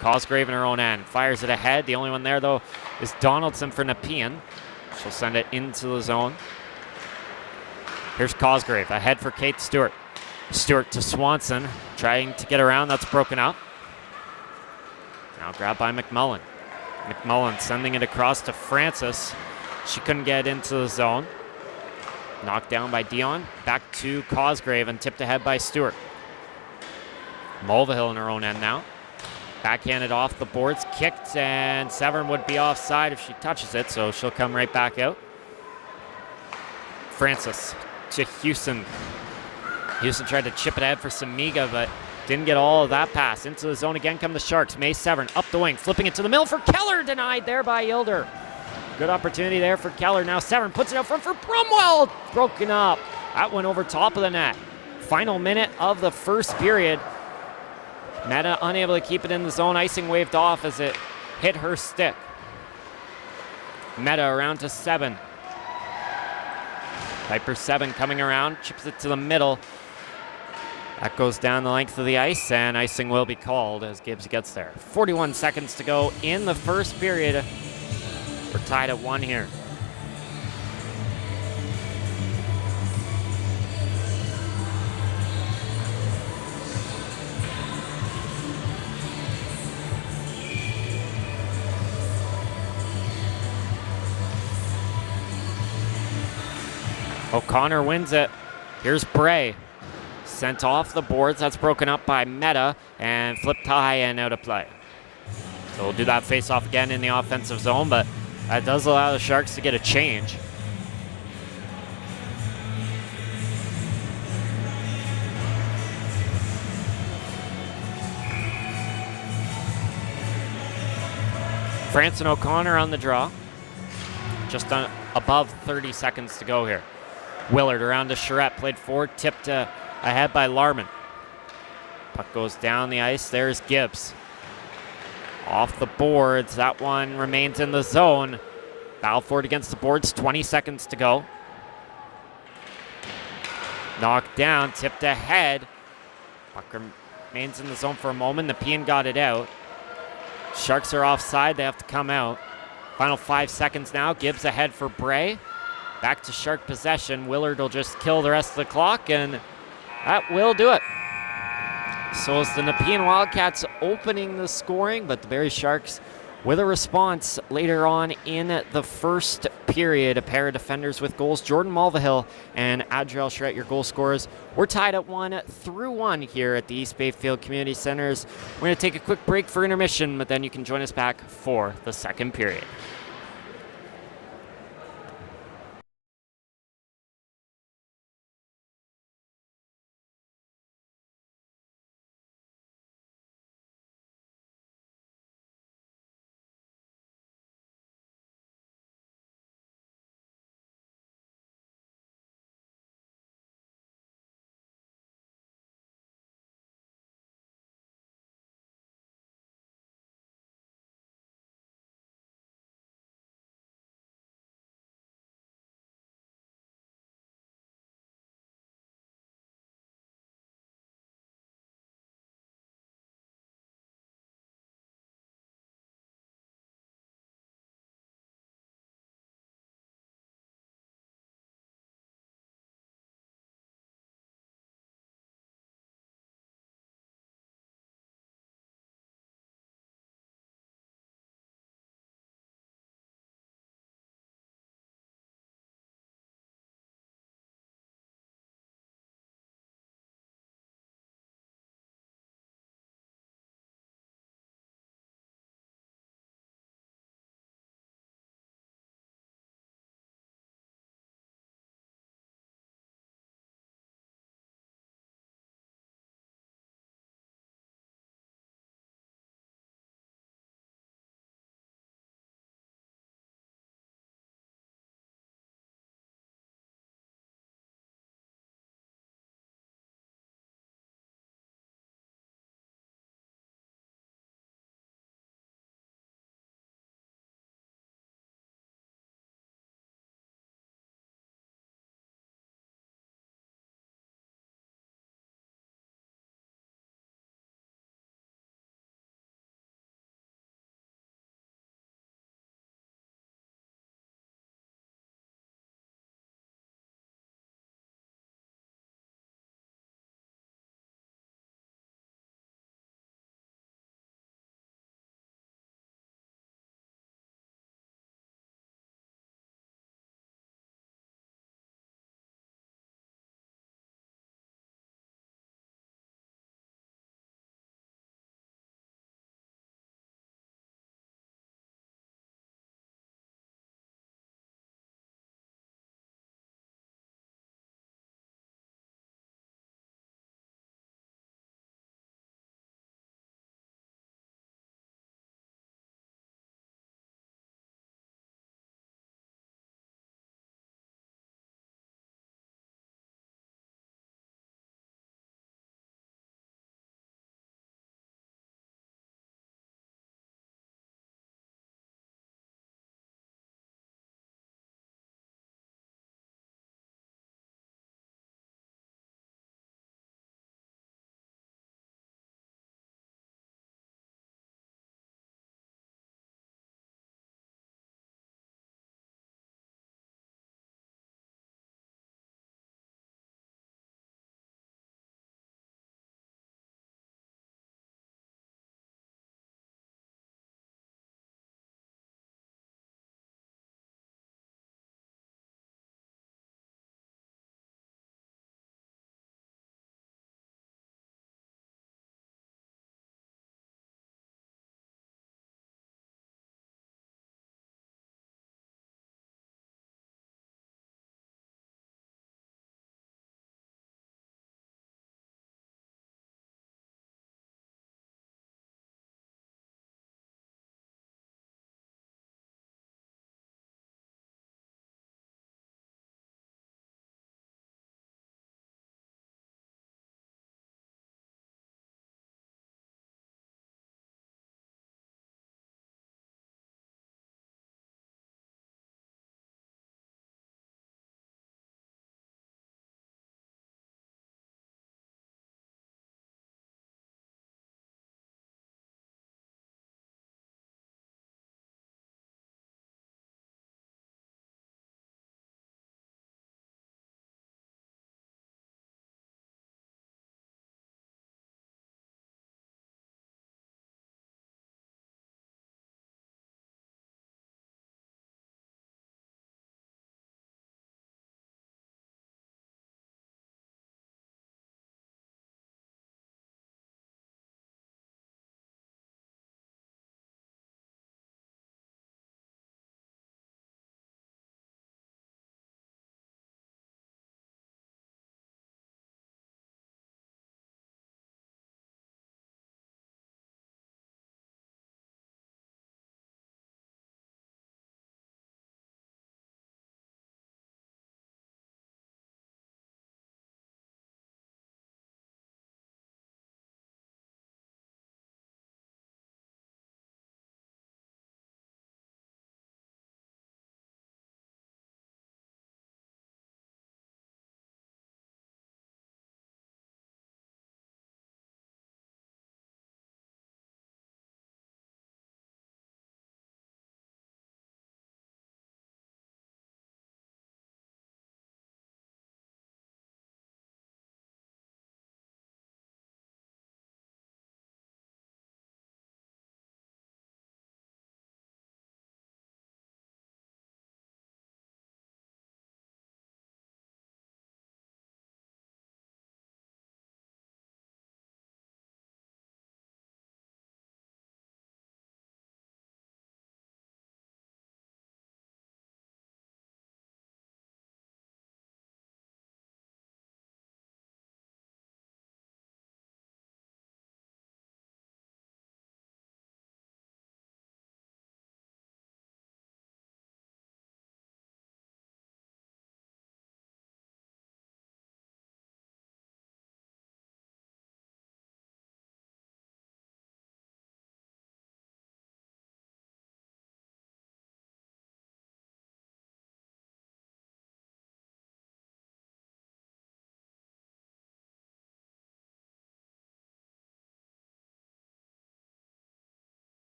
Cosgrave in her own end. Fires it ahead. The only one there, though, is Donaldson for Nepean. She'll send it into the zone. Here's Cosgrave ahead for Kate Stewart. Stewart to Swanson, trying to get around. That's broken up. Now grabbed by McMullen. McMullen sending it across to Francis. She couldn't get into the zone. Knocked down by Dion. Back to Cosgrave and tipped ahead by Stewart. Mulvihill in her own end now. Backhanded off the boards, kicked, and Severn would be offside if she touches it, so she'll come right back out. Francis to Houston. Houston tried to chip it ahead for Samiga, but didn't get all of that pass. Into the zone again come the Sharks. May Severn up the wing, flipping it to the middle for Keller, denied there by Yilder. Good opportunity there for Keller. Now Severn puts it out front for Brumwell. Broken up. That went over top of the net. Final minute of the first period. Meta unable to keep it in the zone. Icing waved off as it hit her stick. Meta around to 7. Piper 7 coming around, chips it to the middle. That goes down the length of the ice, and icing will be called as Gibbs gets there. 41 seconds to go in the first period. We're tied at 1 here. O'Connor wins it. Here's Bray. Sent off the boards. That's broken up by Meta and flipped high and out of play. So we'll do that face-off again in the offensive zone, but that does allow the Sharks to get a change. Franson O'Connor on the draw. Just above 30 seconds to go here. Willard around to Charette, played forward, tipped ahead by Larman. Puck goes down the ice. There's Gibbs. Off the boards. That one remains in the zone. Balfour against the boards. 20 seconds to go. Knocked down, tipped ahead. Puck remains in the zone for a moment. Nepean got it out. Sharks are offside. They have to come out. Final 5 seconds now. Gibbs ahead for Bray. Back to Shark possession. Willard will just kill the rest of the clock, and that will do it. So it's the Nepean Wildcats opening the scoring, but the Barrie Sharks with a response later on in the first period. A pair of defenders with goals. Jordan Mulvihill and Adriel Charette, your goal scorers. We're tied at 1-1 here at the East Bayfield Community Centers. We're going to take a quick break for intermission, but then you can join us back for the second period.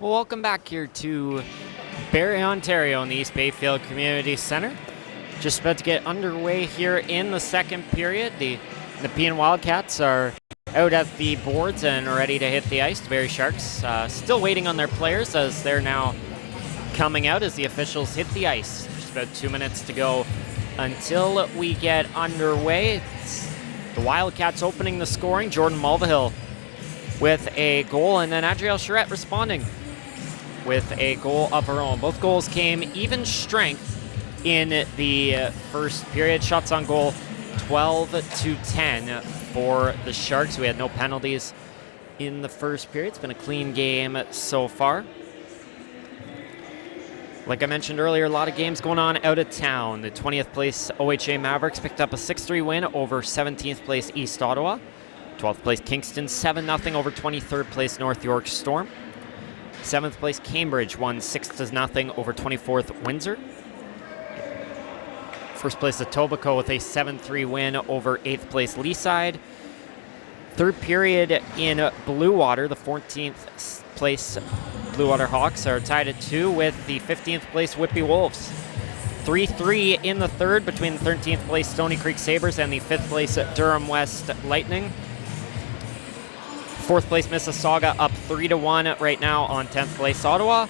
Well, welcome back here to Barrie, Ontario in the East Bayfield Community Centre. Just about to get underway here in the second period. The Nepean Wildcats are out at the boards and ready to hit the ice. The Barrie Sharks still waiting on their players as they're now coming out as the officials hit the ice. Just about 2 minutes to go until we get underway. It's the Wildcats opening the scoring. Jordan Mulvihill with a goal, and then Adrielle Charette responding with a goal of her own. Both goals came even strength in the first period. Shots on goal 12-10 for the Sharks. We had no penalties in the first period. It's been a clean game so far. Like I mentioned earlier, a lot of games going on out of town. The 20th place OHA Mavericks picked up a 6-3 win over 17th place East Ottawa. 12th place Kingston 7-0 over 23rd place North York Storm. 7th place Cambridge won 6-0 over 24th Windsor. First place Etobicoke with a 7-3 win over 8th place Leaside. Third period in Blue Water, the 14th place Blue Water Hawks are tied at 2 with the 15th place Whitby Wolves. 3-3 in the third between the 13th place Stony Creek Sabres and the 5th place Durham West Lightning. 4th place Mississauga up 3-1 right now on 10th place Ottawa.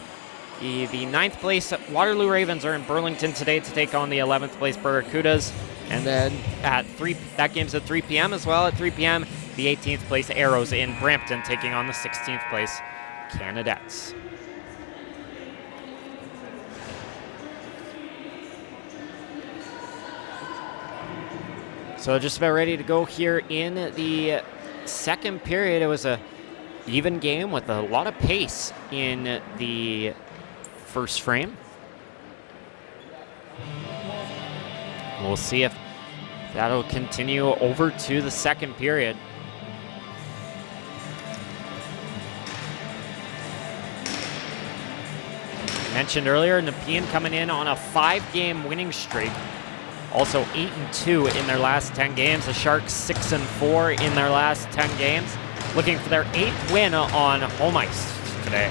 The 9th place Waterloo Ravens are in Burlington today to take on the 11th place Barracudas. And then that game's at 3 p.m. as well. At 3 p.m., the 18th place Arrows in Brampton taking on the 16th place Canadettes. So just about ready to go here in the second period. It was a even game with a lot of pace in the first frame. We'll see if that'll continue over to the second period. Mentioned earlier, Nepean coming in on a 5-game winning streak. Also 8-2 in their last 10 games. The Sharks 6-4 in their last 10 games. Looking for their 8th win on home ice today.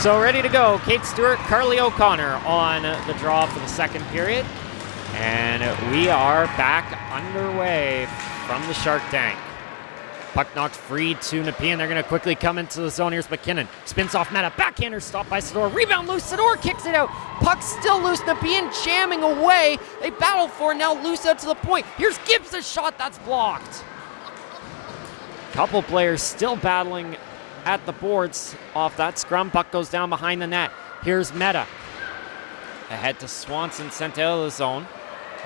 So ready to go. Kate Stewart, Carly O'Connor on the draw for the second period. And we are back underway from the Shark Tank. Puck knocked free to Nepean. They're going to quickly come into the zone. Here's McKinnon. Spins off Meta. Backhander stopped by Sador. Rebound loose. Sador kicks it out. Puck still loose. Nepean jamming away. They battle for it. Now loose out to the point. Here's Gibbs' shot. That's blocked. Couple players still battling at the boards off that scrum. Puck goes down behind the net. Here's Meta. Ahead to Swanson, sent out of the zone.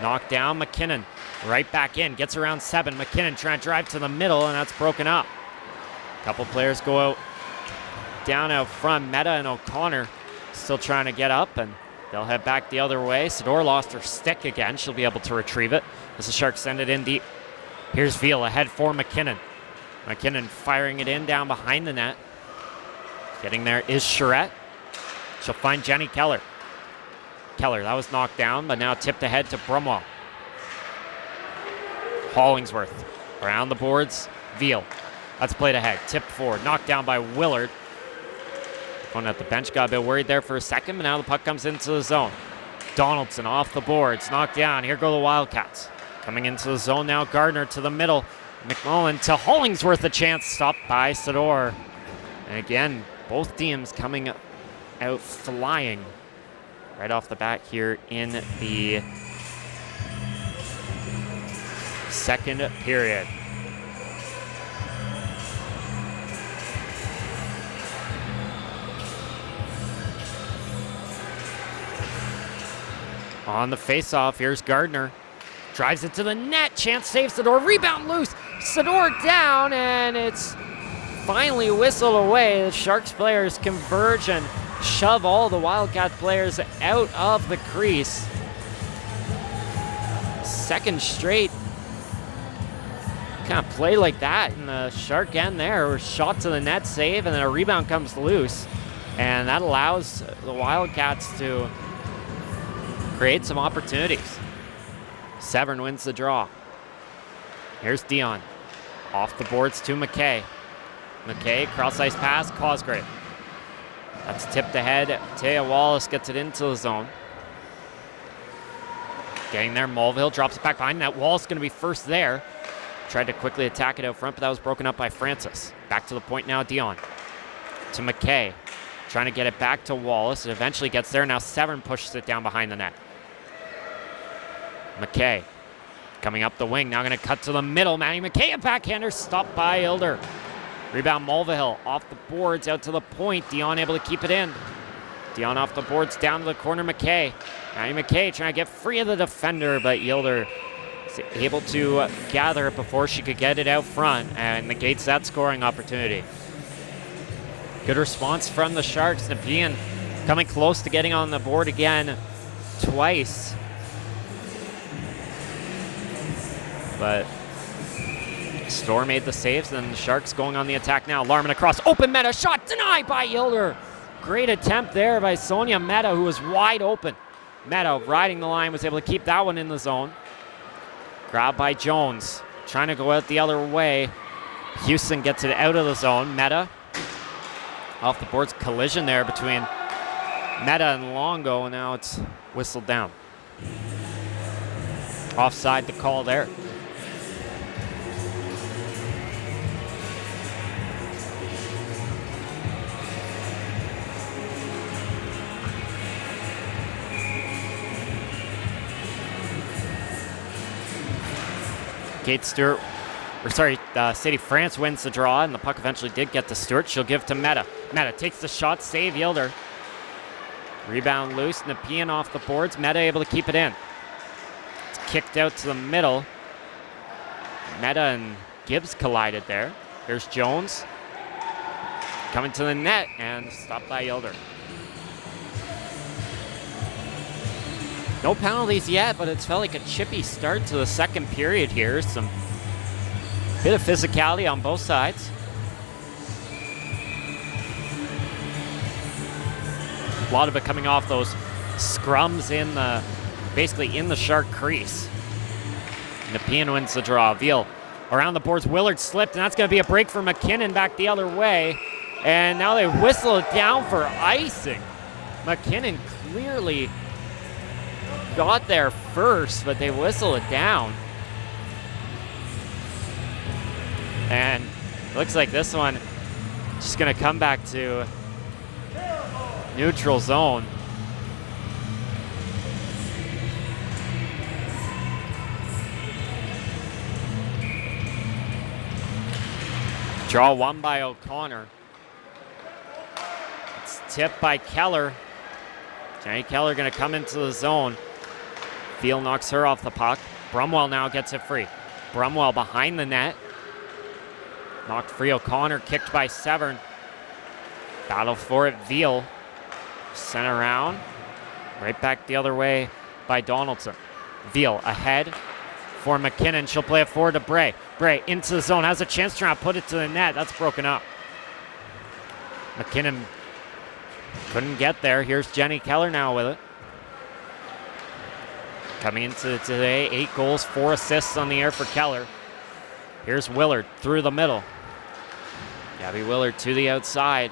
Knocked down. McKinnon right back in. Gets around 7. McKinnon trying to drive to the middle, and that's broken up. Couple players go out down out front. Meta and O'Connor still trying to get up, and they'll head back the other way. Sador lost her stick again. She'll be able to retrieve it as the Sharks send it in deep. Here's Veal ahead for McKinnon. McKinnon firing it in down behind the net. Getting there is Charette. She'll find Jenny Keller. Keller, that was knocked down, but now tipped ahead to Brumwell. Hollingsworth around the boards. Veal. That's played ahead. Tipped forward. Knocked down by Willard. Going at the bench. Got a bit worried there for a second, but now the puck comes into the zone. Donaldson off the boards. Knocked down. Here go the Wildcats. Coming into the zone now. Gardner to the middle. McMullen to Hollingsworth. A chance. Stopped by Sador. And again, both teams coming out flying right off the bat here in the second period. On the face-off, here's Gardner. Drives it to the net. Chance saves Sador. Rebound loose. Sador down, and it's finally whistled away. The Sharks players converge and shove all the Wildcat players out of the crease. Second straight kind of play like that in the Shark end there. Shot to the net, save, and then a rebound comes loose. And that allows the Wildcats to create some opportunities. Severn wins the draw. Here's Dion. Off the boards to McKay. McKay, cross-ice pass, Cosgrave. That's tipped ahead. Taya Wallace gets it into the zone. Getting there, Mulvihill drops it back behind net. Wallace going to be first there. Tried to quickly attack it out front, but that was broken up by Francis. Back to the point now, Dion. To McKay. Trying to get it back to Wallace. It eventually gets there. Now Severn pushes it down behind the net. McKay coming up the wing. Now going to cut to the middle. Manny McKay, a backhander, stopped by Ilder. Rebound Mulvihill off the boards out to the point. Dion able to keep it in. Dion off the boards down to the corner. McKay. Manny McKay trying to get free of the defender, but Ilder is able to gather it before she could get it out front and negates that scoring opportunity. Good response from the Sharks. Nepean coming close to getting on the board again twice. But Storr made the saves, and the Sharks going on the attack now. Larman across, open Meta, shot denied by Ilder. Great attempt there by Sonia Meta, who was wide open. Meta riding the line, was able to keep that one in the zone. Grabbed by Jones, trying to go out the other way. Houston gets it out of the zone. Meta off the boards, collision there between Meta and Longo, and now it's whistled down. Offside the call there. Kate Stewart, Sadie France wins the draw, and the puck eventually did get to Stewart. She'll give to Meta. Meta takes the shot, save Yilder. Rebound loose, Nepean off the boards. Meta able to keep it in. It's kicked out to the middle. Meta and Gibbs collided there. Here's Jones. Coming to the net and stopped by Yilder. No penalties yet, but it's felt like a chippy start to the second period here. Some bit of physicality on both sides. A lot of it coming off those scrums basically in the Shark crease. Nepean wins the draw. Veal around the boards. Willard slipped, and that's going to be a break for McKinnon back the other way. And now they whistle it down for icing. McKinnon clearly got there first, but they whistle it down. And looks like this one just going to come back to neutral zone. Draw won by O'Connor. It's tipped by Keller. Jenny Keller going to come into the zone. Veal knocks her off the puck. Brumwell now gets it free. Brumwell behind the net. Knocked free. O'Connor kicked by Severn. Battle for it. Veal sent around. Right back the other way by Donaldson. Veal ahead for McKinnon. She'll play it forward to Bray. Bray into the zone. Has a chance to try to put it to the net. That's broken up. McKinnon couldn't get there. Here's Jenny Keller now with it. Coming into today, 8 goals, 4 assists on the air for Keller. Here's Willard through the middle. Gabby Willard to the outside.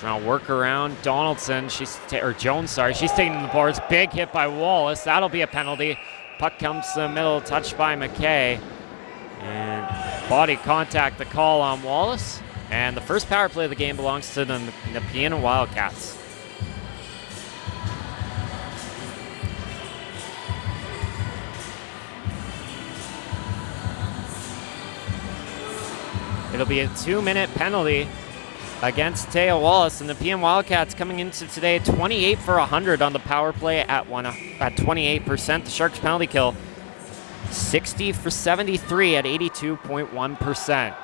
Trying to work around Donaldson. Jones, sorry. She's taking the boards. Big hit by Wallace. That'll be a penalty. Puck comes to the middle, touched by McKay. And body contact, the call on Wallace. And the first power play of the game belongs to the Nepean Wildcats. It'll be a 2-minute penalty against Taya Wallace, and the Nepean Wildcats coming into today 28 for 100 on the power play at 28%. The Sharks penalty kill 60 for 73 at 82.1%.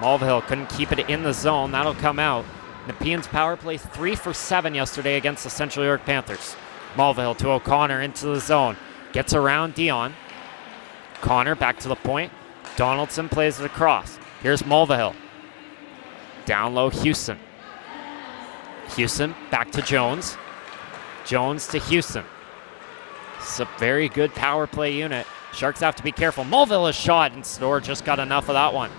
Mulvihill couldn't keep it in the zone. That'll come out. Nepean's power play 3 for 7 yesterday against the Central York Panthers. Mulvihill to O'Connor into the zone. Gets around Dion. Connor back to the point. Donaldson plays it across. Here's Mulvihill. Down low, Houston. Houston back to Jones. Jones to Houston. It's a very good power play unit. Sharks have to be careful. Mulville is shot, and Sador just got enough of that one.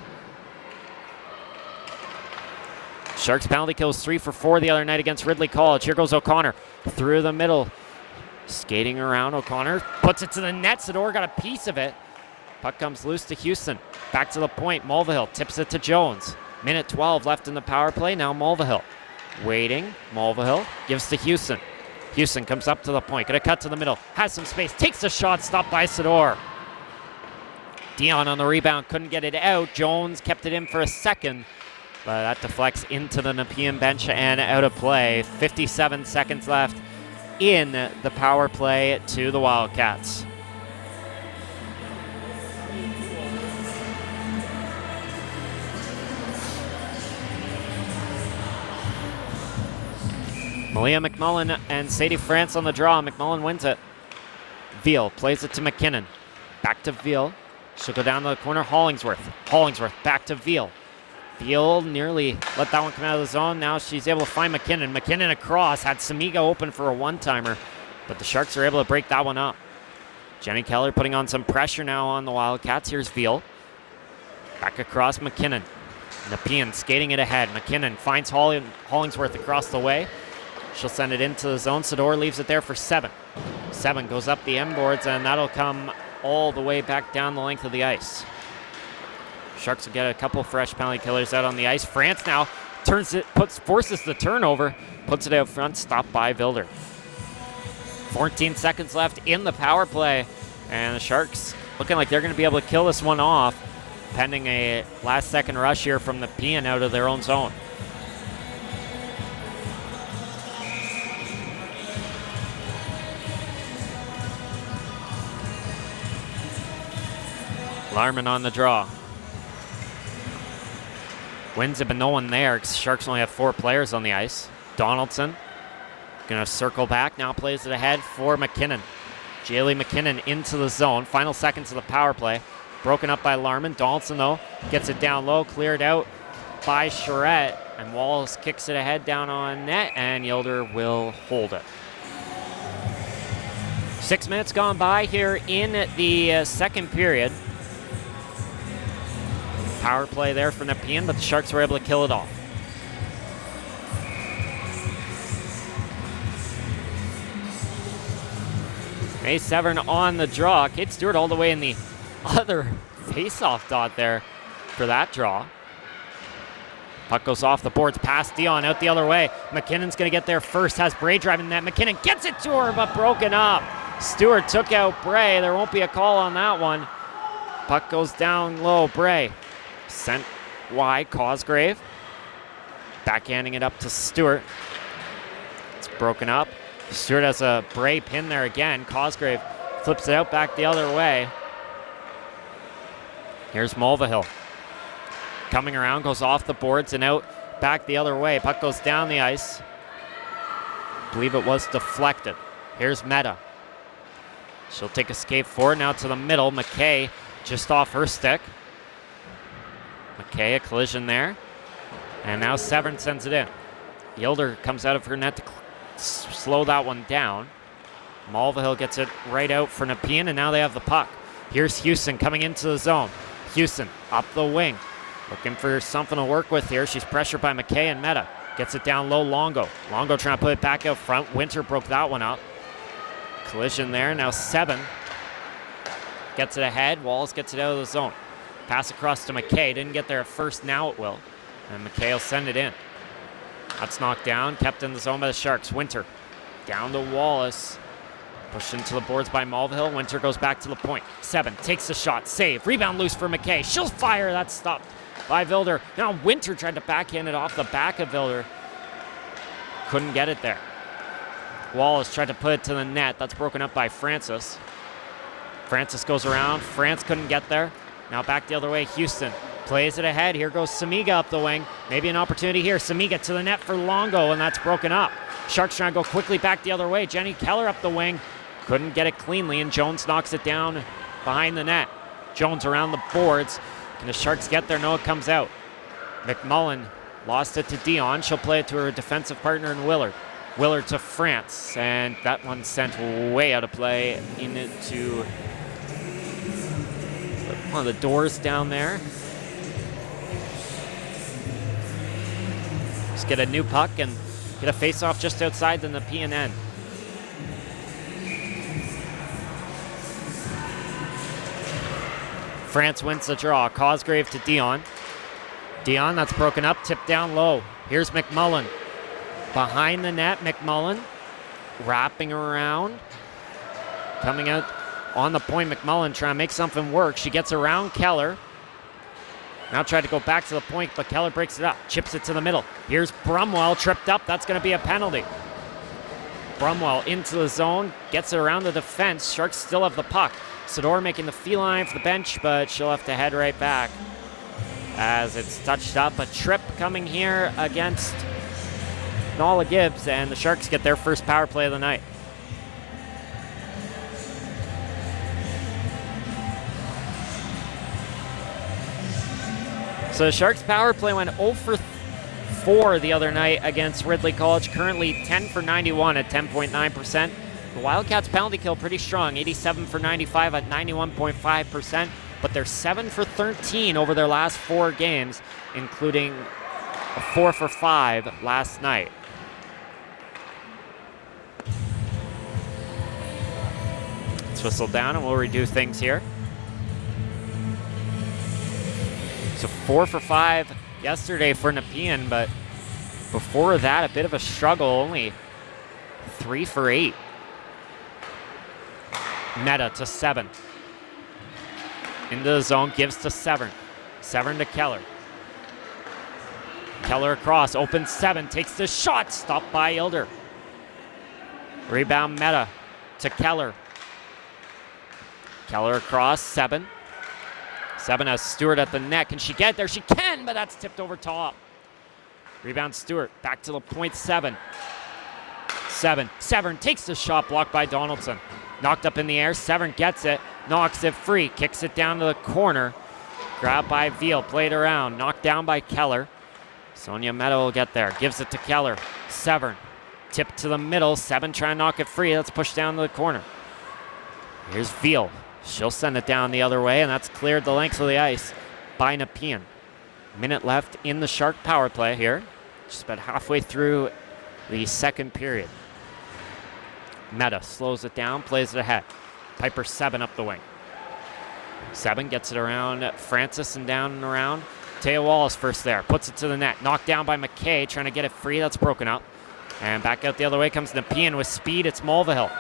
Sharks penalty kills 3 for 4 the other night against Ridley College. Here goes O'Connor through the middle. Skating around, O'Connor puts it to the net. Sador got a piece of it. Puck comes loose to Houston. Back to the point. Mulvihill tips it to Jones. Minute 12 left in the power play. Now Mulvihill waiting. Mulvihill gives to Houston. Houston comes up to the point. Gonna cut to the middle. Has some space. Takes a shot. Stopped by Sador. Dion on the rebound. Couldn't get it out. Jones kept it in for a second. But that deflects into the Nepean bench and out of play. 57 seconds left in the power play to the Wildcats. Malia McMullen and Sadie France on the draw. McMullen wins it. Veal plays it to McKinnon. Back to Veal. She'll go down to the corner. Hollingsworth. Hollingsworth back to Veal. Veal nearly let that one come out of the zone. Now she's able to find McKinnon. McKinnon across. Had Samiga open for a one-timer, but the Sharks are able to break that one up. Jenny Keller putting on some pressure now on the Wildcats. Here's Veal. Back across McKinnon. Nepean skating it ahead. McKinnon finds Hollingsworth across the way. She'll send it into the zone. Sador leaves it there for 7. 7 goes up the end boards, and that'll come all the way back down the length of the ice. Sharks will get a couple fresh penalty killers out on the ice. France now forces the turnover, puts it out front, stopped by Vilder. 14 seconds left in the power play, and the Sharks looking like they're going to be able to kill this one off, pending a last-second rush here from Nepean out of their own zone. Larman on the draw. Wins it, but no one there. Sharks only have 4 players on the ice. Donaldson gonna circle back, now plays it ahead for McKinnon. Jaylee McKinnon into the zone. Final seconds of the power play. Broken up by Larman. Donaldson, though, gets it down low, cleared out by Charette, and Wallace kicks it ahead down on net, and Yilder will hold it. 6 minutes gone by here in the second period. Power play there for Nepean, but the Sharks were able to kill it off. May Severn on the draw. Kate Stewart all the way in the other face-off dot there for that draw. Puck goes off the boards, past Dion, out the other way. McKinnon's going to get there first, has Bray driving that. McKinnon gets it to her, but broken up. Stewart took out Bray. There won't be a call on that one. Puck goes down low. Bray sent wide. Cosgrave backhanding it up to Stewart. It's broken up. Stewart has a Bray pin there again. Cosgrave flips it out back the other way. Here's Mulvihill. Coming around, goes off the boards and out back the other way. Puck goes down the ice. I believe it was deflected. Here's Meta. She'll take a skate forward now to the middle. McKay just off her stick. McKay, a collision there. And now Severn sends it in. Yilder comes out of her net to slow that one down. Mulvihill gets it right out for Nepean, and now they have the puck. Here's Houston coming into the zone. Houston up the wing. Looking for something to work with here. She's pressured by McKay and Meta. Gets it down low, Longo. Longo trying to put it back out front. Winter broke that one up. Collision there. Now 7 gets it ahead. Wallace gets it out of the zone. Pass across to McKay. Didn't get there at first. Now it will. And McKay will send it in. That's knocked down. Kept in the zone by the Sharks. Winter down to Wallace. Pushed into the boards by Mulvihill. Winter goes back to the point. 7 takes the shot. Save. Rebound loose for McKay. She'll fire. That's stopped by Vilder. Now Winter tried to backhand it off the back of Vilder. Couldn't get it there. Wallace tried to put it to the net. That's broken up by Francis. Francis goes around. France couldn't get there. Now back the other way. Houston plays it ahead. Here goes Samiga up the wing. Maybe an opportunity here. Samiga to the net for Longo, and that's broken up. Sharks trying to go quickly back the other way. Jenny Keller up the wing. Couldn't get it cleanly, and Jones knocks it down behind the net. Jones around the boards. Can the Sharks get there? No, it comes out. McMullen lost it to Dion. She'll play it to her defensive partner in Willard. Willard to France, and that one sent way out of play into One of the doors down there. Just get a new puck and get a face-off just outside the Nepean end. France wins the draw. Cosgrave to Dion. Dion, that's broken up, tipped down low. Here's McMullen. Behind the net, McMullen wrapping around. Coming out on the point, McMullen trying to make something work. She gets around Keller. Now tried to go back to the point, but Keller breaks it up, chips it to the middle. Here's Brumwell, tripped up. That's going to be a penalty. Brumwell into the zone, gets it around the defense. Sharks still have the puck. Sador making the feline for the bench, but she'll have to head right back as it's touched up. A trip coming here against Nala Gibbs, and the Sharks get their first power play of the night. So the Sharks power play went 0 for 4 the other night against Ridley College, currently 10 for 91 at 10.9%. The Wildcats penalty kill pretty strong, 87 for 95 at 91.5%, but they're 7 for 13 over their last 4 games, including a 4 for 5 last night. Let's whistle down and we'll redo things here. So 4 for 5 yesterday for Nepean, but before that, a bit of a struggle, only 3 for 8. Meta to Severn. Into the zone, gives to Severn. Severn to Keller. Keller across, open 7, takes the shot, stopped by Ilder. Rebound Meta to Keller. Keller across, 7. 7 has Stewart at the net. Can she get there? She can, but that's tipped over top. Rebound Stewart, back to the point, 7. Severn takes the shot, blocked by Donaldson. Knocked up in the air, Severn gets it, knocks it free, kicks it down to the corner. Grabbed by Veal, played around, knocked down by Keller. Sonia Meadow will get there, gives it to Keller. Severn, tipped to the middle, 7 trying to knock it free, that's pushed down to the corner. Here's Veal. She'll send it down the other way, and that's cleared the length of the ice by Nepean. Minute left in the Shark power play here. Just about halfway through the second period. Meta slows it down, plays it ahead. Piper 7 up the wing. 7 gets it around Francis and down and around. Taya Wallace first there, puts it to the net. Knocked down by McKay, trying to get it free, that's broken up. And back out the other way comes Nepean with speed, it's Mulvihill.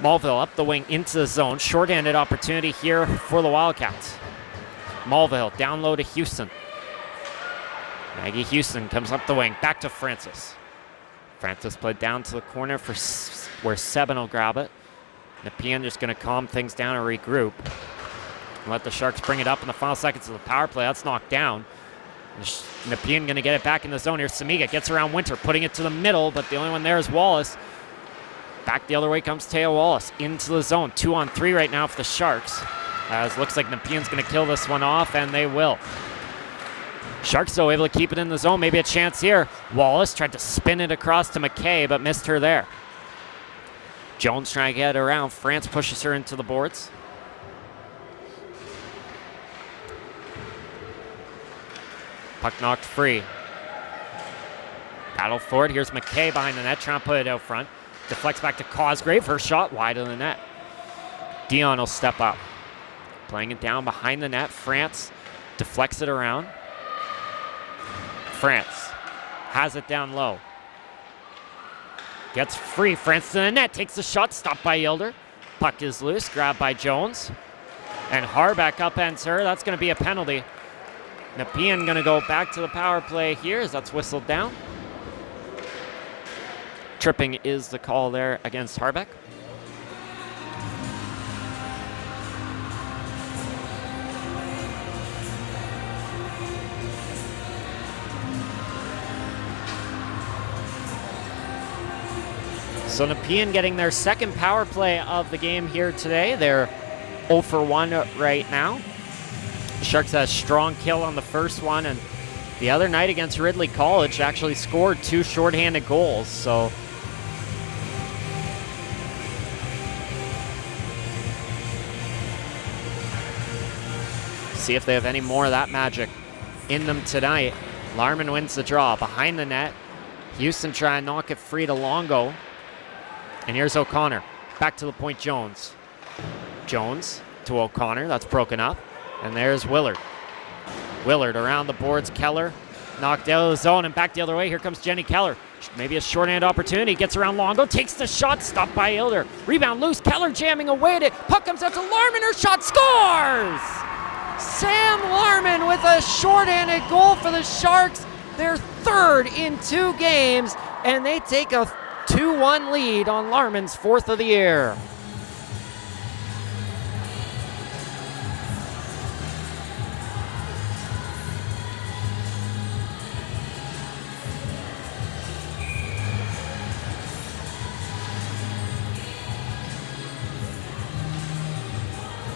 Mulvihill up the wing into the zone. Short-handed opportunity here for the Wildcats. Mulvihill down low to Houston. Maggie Houston comes up the wing. Back to Francis. Francis played down to the corner for where 7 will grab it. Nepean just going to calm things down and regroup. Let the Sharks bring it up in the final seconds of the power play. That's knocked down. Nepean going to get it back in the zone here. Samiga gets around Winter, putting it to the middle, but the only one there is Wallace. Back the other way comes Taya Wallace into the zone. 2-on-3 right now for the Sharks. As looks like Nepean's going to kill this one off, and they will. Sharks though able to keep it in the zone. Maybe a chance here. Wallace tried to spin it across to McKay, but missed her there. Jones trying to get around. France pushes her into the boards. Puck knocked free. Battle forward. Here's McKay behind the net, trying to put it out front. Deflects back to Cosgrave. Her shot wide of the net. Dion will step up. Playing it down behind the net. France deflects it around. France has it down low. Gets free. France to the net. Takes the shot. Stopped by Yilder. Puck is loose. Grabbed by Jones. And Harbeck upends her. That's going to be a penalty. Nepean going to go back to the power play here as that's whistled down. Tripping is the call there against Harbeck. So Nepean getting their second power play of the game here today. They're 0 for 1 right now. The Sharks had a strong kill on the first one, and the other night against Ridley College actually scored 2 shorthanded goals. So See if they have any more of that magic in them tonight. Larman wins the draw behind the net. Houston trying to knock it free to Longo. And here's O'Connor. Back to the point, Jones. Jones to O'Connor. That's broken up. And there's Willard. Willard around the boards. Keller knocked out of the zone and back the other way. Here comes Jenny Keller. Maybe a shorthand opportunity. Gets around Longo. Takes the shot. Stopped by Ilder. Rebound loose. Keller jamming away at it. Puck comes out to Larman. Her shot scores! Sam Larman with a shorthanded goal for the Sharks. Their third in 2 games. And they take a 2-1 lead on Larman's 4th of the year.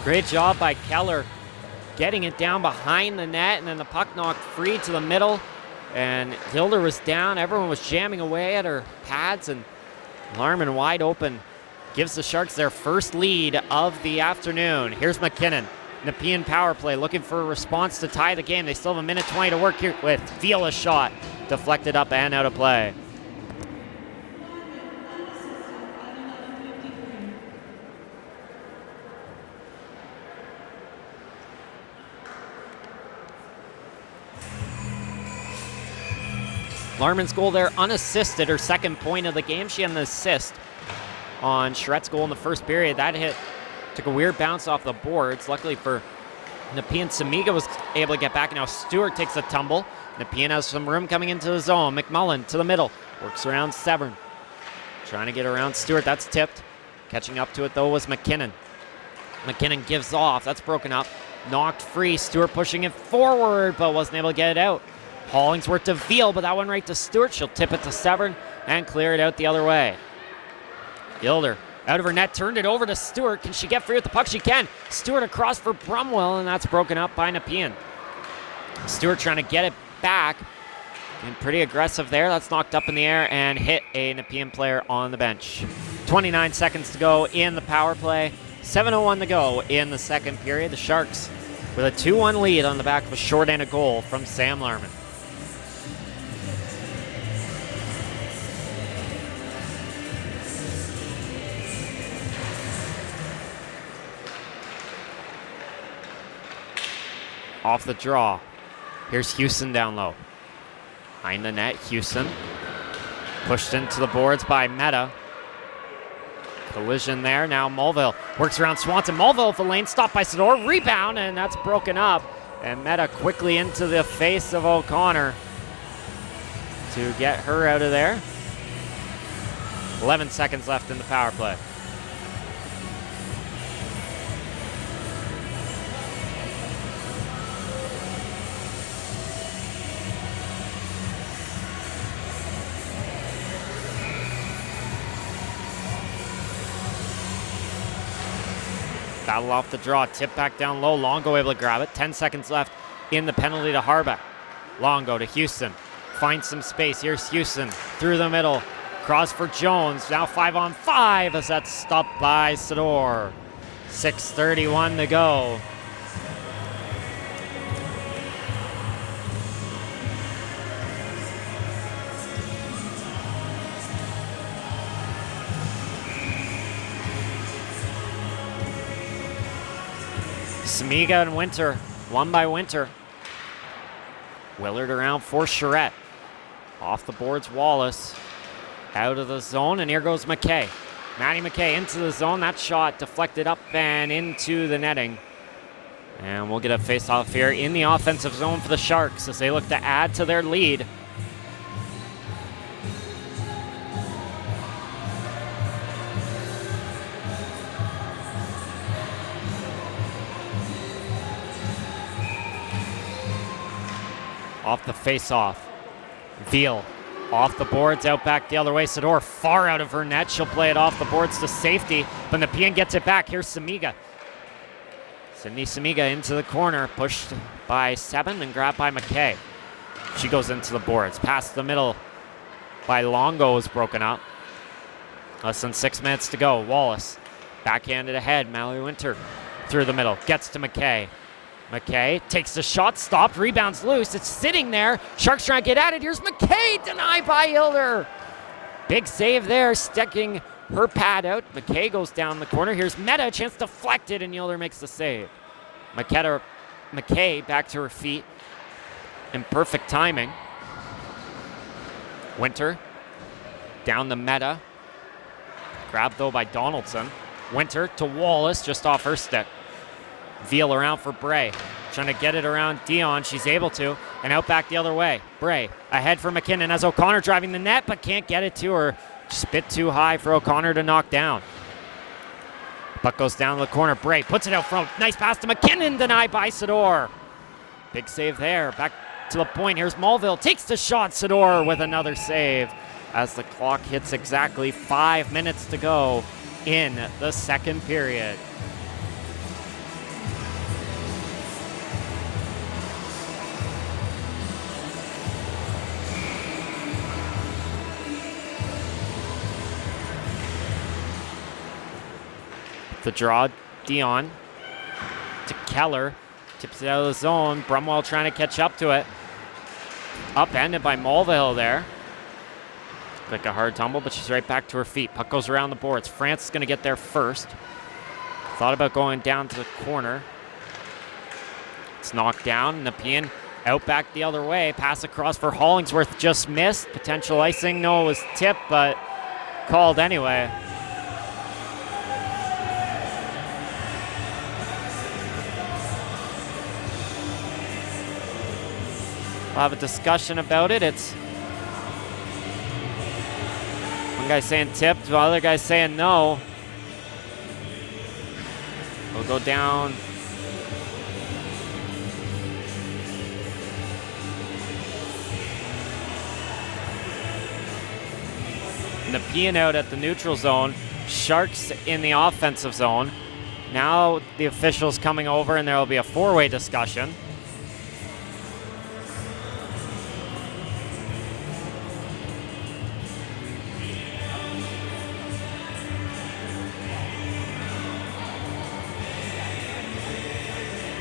Great job by Keller getting it down behind the net, and then the puck knocked free to the middle. And Hilder was down. Everyone was jamming away at her pads, and Larman wide open gives the Sharks their first lead of the afternoon. Here's McKinnon. Nepean power play looking for a response to tie the game. They still have 1:20 to work here with Viola's shot deflected up and out of play. Larman's goal there unassisted, her second point of the game. She had an assist on Charette's goal in the first period. That hit took a weird bounce off the boards. Luckily for Nepean, Samiga was able to get back. Now Stewart takes a tumble. Nepean has some room coming into the zone. McMullen to the middle. Works around Severn. Trying to get around Stewart. That's tipped. Catching up to it, though, was McKinnon. McKinnon gives off. That's broken up. Knocked free. Stewart pushing it forward, but wasn't able to get it out. Hollingsworth to Veal, but that one right to Stewart. She'll tip it to Severn and clear it out the other way. Gilder out of her net, turned it over to Stewart. Can she get free with the puck? She can. Stewart across for Brumwell, and that's broken up by Nepean. Stewart trying to get it back. And pretty aggressive there. That's knocked up in the air and hit a Nepean player on the bench. 29 seconds to go in the power play. 7:01 to go in the second period. The Sharks with a 2-1 lead on the back of a short-handed goal from Sam Larman. Off the draw. Here's Houston down low. Behind the net, Houston. Pushed into the boards by Meta. Collision there. Now Mulville works around Swanson. Mulville with the lane, stopped by Sador. Rebound, and that's broken up. And Meta quickly into the face of O'Connor to get her out of there. 11 seconds left in the power play. Battle off the draw, tip back down low. Longo able to grab it. 10 seconds left in the penalty to Harbeck. Longo to Houston. Finds some space. Here's Houston through the middle. Cross for Jones. Now 5-on-5 as that's stopped by Sador. 6:31 to go. Samiga and Winter, won by Winter. Willard around for Charette. Off the boards, Wallace. Out of the zone, and here goes McKay. Maddie McKay into the zone. That shot deflected up and into the netting. And we'll get a face-off here in the offensive zone for the Sharks as they look to add to their lead. Off the face-off. Veal off the boards, out back the other way. Sador far out of her net. She'll play it off the boards to safety, but Nepean gets it back. Here's Samiga. Sydney Samiga into the corner, pushed by Seven and grabbed by McKay. She goes into the boards. Past the middle by Longo is broken up. Less than 6 minutes to go. Wallace backhanded ahead. Mallory Winter through the middle. Gets to McKay. McKay takes the shot, stopped, rebounds loose. It's sitting there. Sharks trying to get at it. Here's McKay, denied by Hilder. Big save there, sticking her pad out. McKay goes down the corner. Here's Meta, chance deflected, and Hilder makes the save. McKay back to her feet in perfect timing. Winter down the Meta. Grabbed though by Donaldson. Winter to Wallace, just off her stick. Veal around for Bray. Trying to get it around Dion. She's able to. And out back the other way. Bray ahead for McKinnon as O'Connor driving the net, but can't get it to her. Just a bit too high for O'Connor to knock down. Puck goes down the corner. Bray puts it out front. Nice pass to McKinnon. Denied by Sador. Big save there. Back to the point. Here's Mulville. Takes the shot. Sador with another save as the clock hits exactly 5 minutes to go in the second period. The draw, Dion to Keller, tips it out of the zone. Brumwell trying to catch up to it. Upended by Mulvihill there. Like a hard tumble, but she's right back to her feet. Puck goes around the boards. France is going to get there first. Thought about going down to the corner. It's knocked down. Nepean out back the other way. Pass across for Hollingsworth, just missed. Potential icing. No, it was tipped, but called anyway. We'll have a discussion about it. It's one guy saying tipped, the other guy saying no. We'll go down. Nepean out at the neutral zone. Sharks in the offensive zone. Now the officials coming over and there will be a four-way discussion.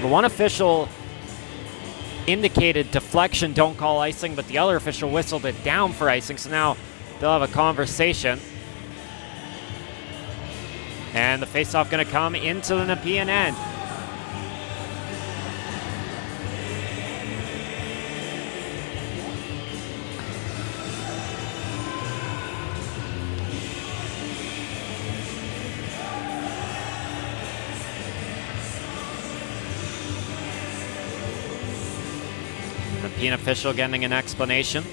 The one official indicated deflection, don't call icing, but the other official whistled it down for icing, so now they'll have a conversation. And the faceoff going to come into the Nepean end. Nepean official getting an explanation.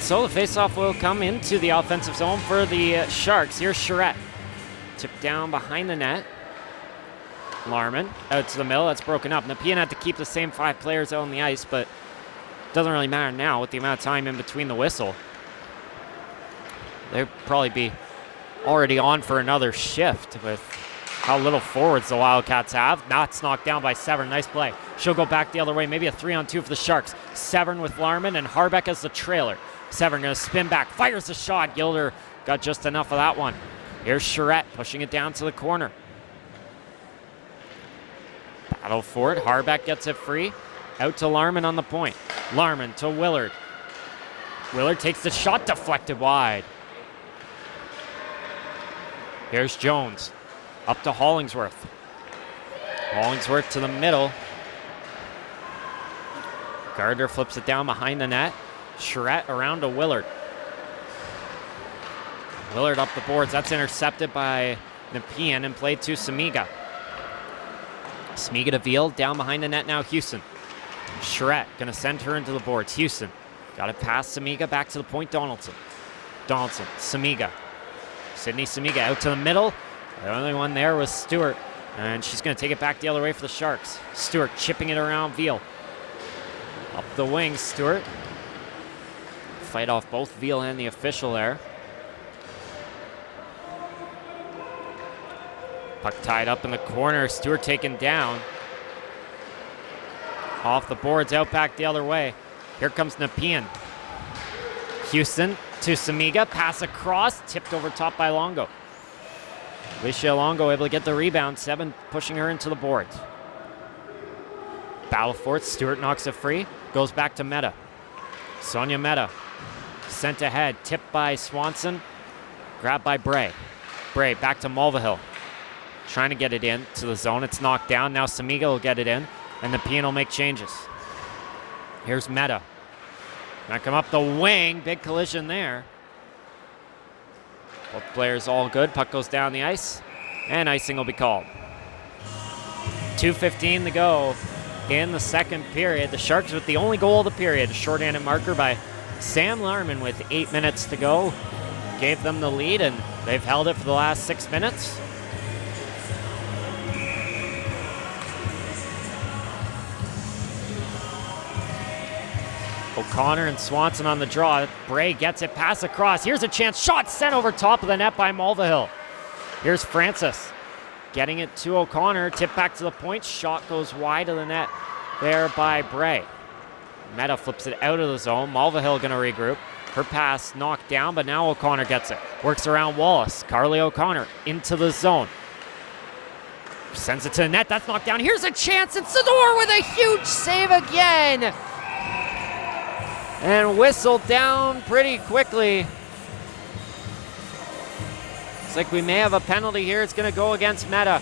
So the faceoff will come into the offensive zone for the Sharks. Here's Charette. Tipped down behind the net. Larman out to the middle. That's broken up. Nepean had to keep the same 5 players out on the ice, but it doesn't really matter now with the amount of time in between the whistle. They'll probably be already on for another shift with how little forwards the Wildcats have. That's knocked down by Severn. Nice play. She'll go back the other way. Maybe a 3-on-2 for the Sharks. Severn with Larman and Harbeck as the trailer. Severn going to spin back. Fires the shot. Gilder got just enough of that one. Here's Charette pushing it down to the corner. Battle for it. Harbeck gets it free. Out to Larman on the point. Larman to Willard. Willard takes the shot, deflected wide. Here's Jones. Up to Hollingsworth. Hollingsworth to the middle. Gardner flips it down behind the net. Charette around to Willard. Willard up the boards. That's intercepted by Nepean and played to Samiga. Samiga to Veal. Down behind the net now, Houston. Charette going to send her into the boards. Houston got it past Samiga. Back to the point, Donaldson. Samiga. Sydney Samiga out to the middle. The only one there was Stewart. And she's going to take it back the other way for the Sharks. Stewart chipping it around Veal. Up the wing, Stewart. Fight off both Veal and the official there. Puck tied up in the corner. Stewart taken down. Off the boards, out back the other way. Here comes Nepean. Houston to Samiga. Pass across, tipped over top by Longo. Alicia Longo able to get the rebound. 7 pushing her into the boards. Battle for it. Stewart knocks it free. Goes back to Meta. Sonia Meta. Sent ahead. Tipped by Swanson. Grabbed by Bray. Bray back to Mulvihill. Trying to get it in to the zone. It's knocked down. Now Samiga will get it in. And Nepean will make changes. Here's Meta. Now come up the wing. Big collision there. Both players all good. Puck goes down the ice. And icing will be called. 2:15 to go in the second period. The Sharks with the only goal of the period. A shorthanded marker by Sam Larman with 8 minutes to go. Gave them the lead, and they've held it for the last 6 minutes. O'Connor and Swanson on the draw. Bray gets it, pass across. Here's a chance. Shot sent over top of the net by Mulvihill. Here's Francis getting it to O'Connor. Tip back to the point. Shot goes wide of the net there by Bray. Meta flips it out of the zone. Mulvihill going to regroup. Her pass knocked down, but now O'Connor gets it. Works around Wallace. Carly O'Connor into the zone. Sends it to the net. That's knocked down. Here's a chance. It's Sador with a huge save again. And whistled down pretty quickly. Looks like we may have a penalty here. It's going to go against Meta.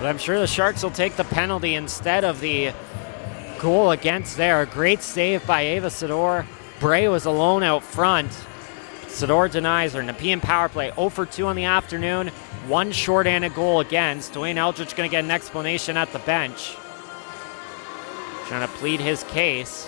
But I'm sure the Sharks will take the penalty instead of the goal against there. A great save by Ava Sador. Bray was alone out front. Sador denies her. Nepean power play 0 for 2 on the afternoon. 1 shorthanded goal against. Dwayne Eldridge going to get an explanation at the bench. Trying to plead his case.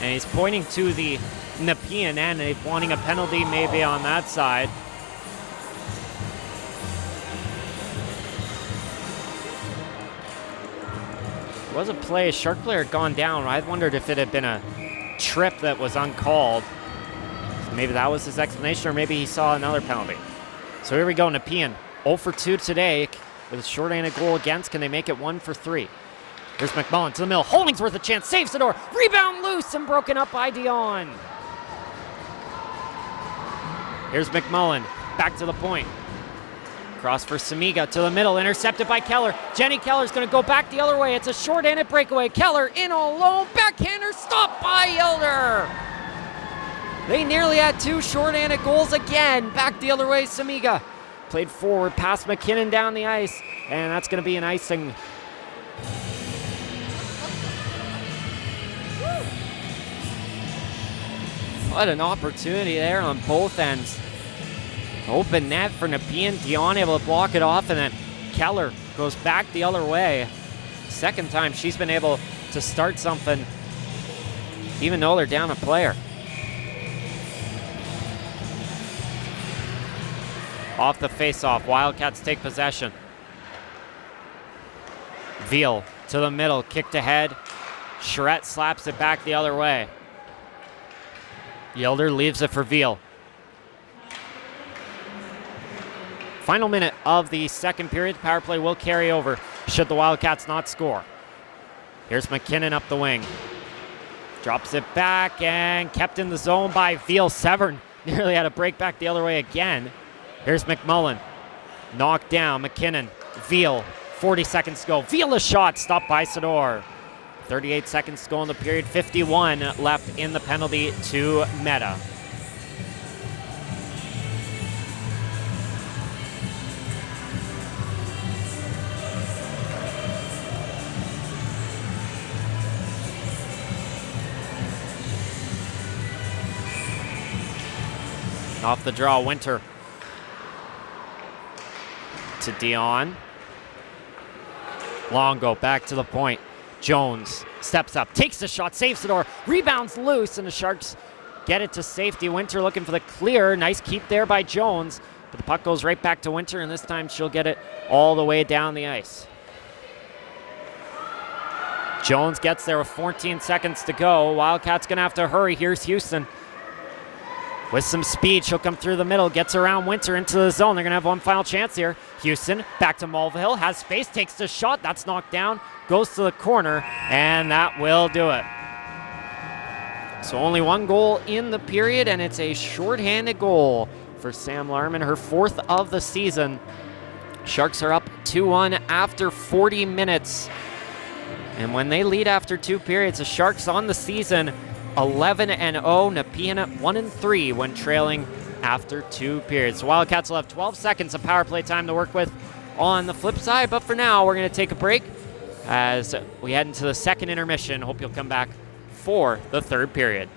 And he's pointing to the Nepean end and wanting a penalty maybe on that side. It was a play, a Shark player had gone down. I wondered if it had been a trip that was uncalled. So maybe that was his explanation, or maybe he saw another penalty. So here we go, Nepean 0 for 2 today with a shorthanded goal against. Can they make it 1 for 3? Here's McMullen to the middle. Holdingsworth a chance. Saves the door. Rebound loose and broken up by Dion. Here's McMullen. Back to the point. Cross for Samiga to the middle. Intercepted by Keller. Jenny Keller's going to go back the other way. It's a short-handed breakaway. Keller in alone. Backhander stopped by Elder. They nearly had 2 short-handed goals again. Back the other way, Samiga. Played forward past McKinnon down the ice. And that's going to be an icing. What an opportunity there on both ends. Open net for Nepean. Dion able to block it off, and then Keller goes back the other way. Second time she's been able to start something, even though they're down a player. Off the face-off, Wildcats take possession. Veal to the middle, kicked ahead. Charette slaps it back the other way. Yelder leaves it for Veal. Final minute of the second period. Power play will carry over should the Wildcats not score. Here's McKinnon up the wing. Drops it back and kept in the zone by Veal. Severn nearly had a break back the other way again. Here's McMullen. Knocked down. McKinnon. Veal. 40 seconds to go. Veal a shot. Stopped by Sador. 38 seconds to go in the period. 51 left in the penalty to Meta. Off the draw, Winter to Dion. Longo back to the point. Jones steps up, takes the shot, saves the door, rebounds loose, and the Sharks get it to safety. Winter looking for the clear. Nice keep there by Jones. But the puck goes right back to Winter, and this time she'll get it all the way down the ice. Jones gets there with 14 seconds to go. Wildcats going to have to hurry. Here's Houston. With some speed, she'll come through the middle, gets around Winter into the zone. They're going to have one final chance here. Houston back to Mulvihill, has space, takes the shot. That's knocked down, goes to the corner, and that will do it. So only one goal in the period, and it's a shorthanded goal for Sam Larman, her 4th of the season. Sharks are up 2-1 after 40 minutes. And when they lead after 2 periods, the Sharks on the season 11-0, Nepean 1-3 when trailing after 2 periods. So Wildcats will have 12 seconds of power play time to work with on the flip side. But for now, we're going to take a break as we head into the second intermission. Hope you'll come back for the 3rd period.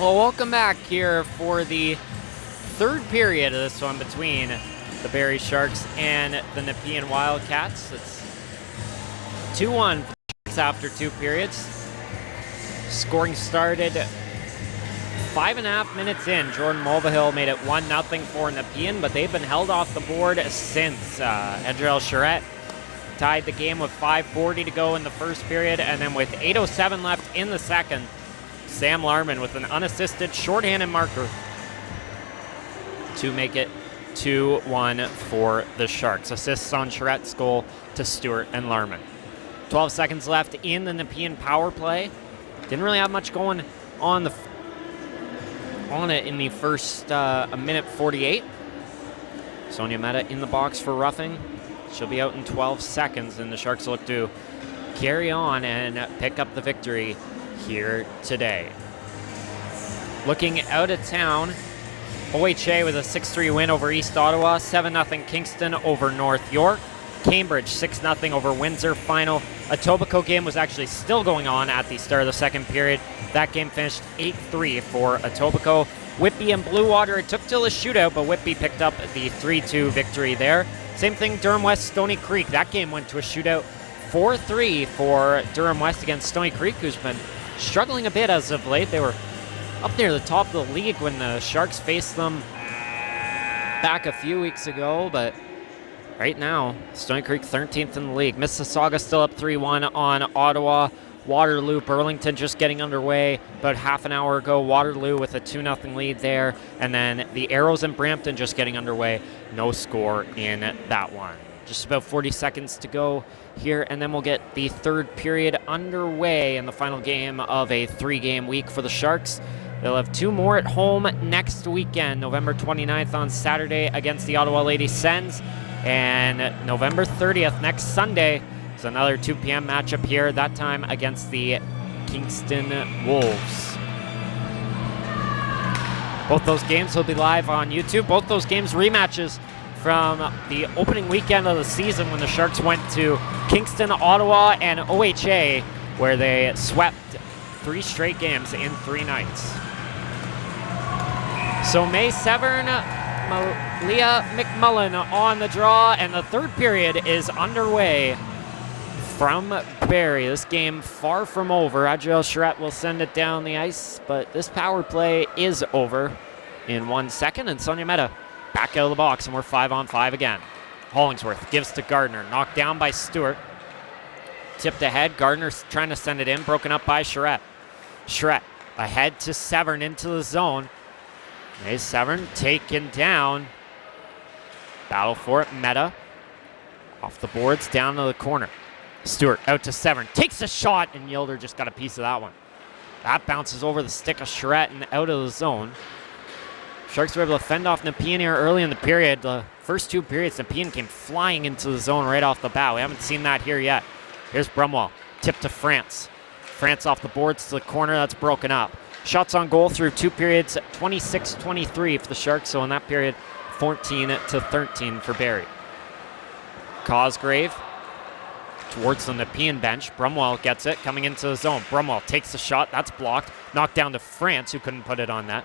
Well, welcome back here for the third period of this one between the Barrie Sharks and the Nepean Wildcats. It's 2-1 for the Sharks after 2 periods. Scoring started 5.5 minutes in. Jordan Mulvihill made it 1-0 for Nepean, but they've been held off the board since. Edrel Charette tied the game with 5:40 to go in the first period, and then with 8:07 left in the second, Sam Larman with an unassisted shorthanded marker to make it 2-1 for the Sharks. Assists on Charette's goal to Stewart and Larman. 12 seconds left in the Nepean power play. Didn't really have much going on it in the first a minute 48. Sonia Mehta in the box for roughing. She'll be out in 12 seconds, and the Sharks look to carry on and pick up the victory here today. Looking out of town, OHA with a 6-3 win over East Ottawa, 7-0 Kingston over North York, Cambridge 6-0 over Windsor. Final Etobicoke game was actually still going on at the start of the second period. That game finished 8-3 for Etobicoke. Whitby and Blue Water, it took till a shootout, but Whitby picked up the 3-2 victory there. Same thing, Durham West, Stony Creek. That game went to a shootout, 4-3 for Durham West against Stony Creek, who's been struggling a bit as of late. They were up near the top of the league when the Sharks faced them back a few weeks ago, but right now, Stony Creek 13th in the league. Mississauga still up 3-1 on Ottawa. Waterloo, Burlington just getting underway about half an hour ago. Waterloo with a 2-0 lead there. And then the Arrows and Brampton just getting underway. No score in that one. Just about 40 seconds to go here, and then we'll get the third period underway in the final game of a 3-game week for the Sharks. They'll have 2 more at home next weekend, November 29th on Saturday against the Ottawa Lady Sens, and November 30th next Sunday is another 2 p.m. matchup here, that time against the Kingston Wolves. Both those games will be live on YouTube. Both those games rematches from the opening weekend of the season when the Sharks went to Kingston, Ottawa, and OHA, where they swept 3 straight games in 3 nights. So May Severn, Malia McMullen on the draw, and the third period is underway from Barrie. This game far from over. Adriel Charette will send it down the ice, but this power play is over in 1 second, and Sonia Mehta back out of the box, and we're 5-on-5 again. Hollingsworth gives to Gardner, knocked down by Stewart. Tipped ahead, Gardner's trying to send it in, broken up by Charette. Charette ahead to Severn into the zone. May Severn taken down. Battle for it, Mehta. Off the boards, down to the corner. Stewart out to Severn, takes a shot, and Yilder just got a piece of that one. That bounces over the stick of Charette and out of the zone. Sharks were able to fend off Nepean here early in the period. The first 2 periods, Nepean came flying into the zone right off the bat. We haven't seen that here yet. Here's Brumwell, tip to France. France off the boards to the corner, that's broken up. Shots on goal through 2 periods, 26-23 for the Sharks. So in that period, 14-13 for Barrie. Cosgrave towards the Nepean bench. Brumwell gets it, coming into the zone. Brumwell takes the shot, that's blocked. Knocked down to France, who couldn't put it on net.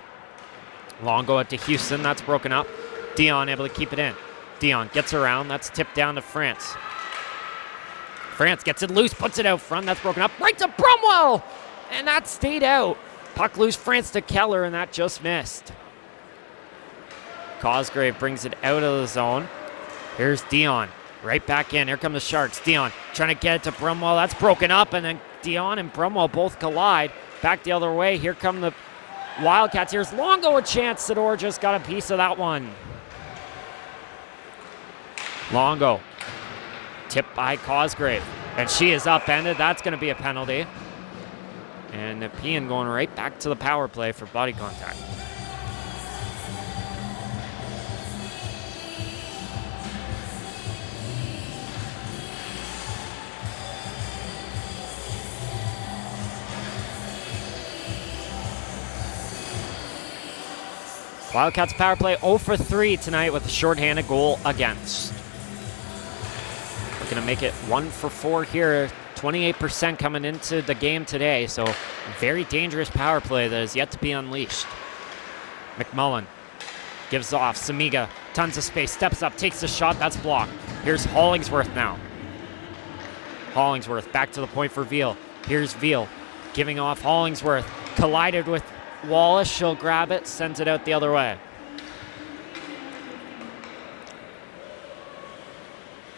Longo out to Houston, that's broken up. Dion able to keep it in. Dion gets around, that's tipped down to France. France gets it loose, puts it out front, that's broken up. Right to Brumwell! And that stayed out. Puck loose, France to Keller, and that just missed. Cosgrave brings it out of the zone. Here's Dion, right back in. Here come the Sharks. Dion trying to get it to Brumwell, that's broken up, and then Dion and Brumwell both collide. Back the other way, here come the Wildcats. Here's Longo, a chance. Sador just got a piece of that one. Longo, tipped by Cosgrave, and she is upended. That's going to be a penalty. And Nepean going right back to the power play for body contact. Wildcats power play 0 for 3 tonight with a shorthanded goal against. Looking to make it 1 for 4 here 28% coming into the game today, so very dangerous power play that is yet to be unleashed. McMullen gives off. Samiga, tons of space, steps up, takes the shot. That's blocked. Here's Hollingsworth now. Hollingsworth back to the point for Veal. Here's Veal giving off. Hollingsworth collided with Wallace. She'll grab it, sends it out the other way.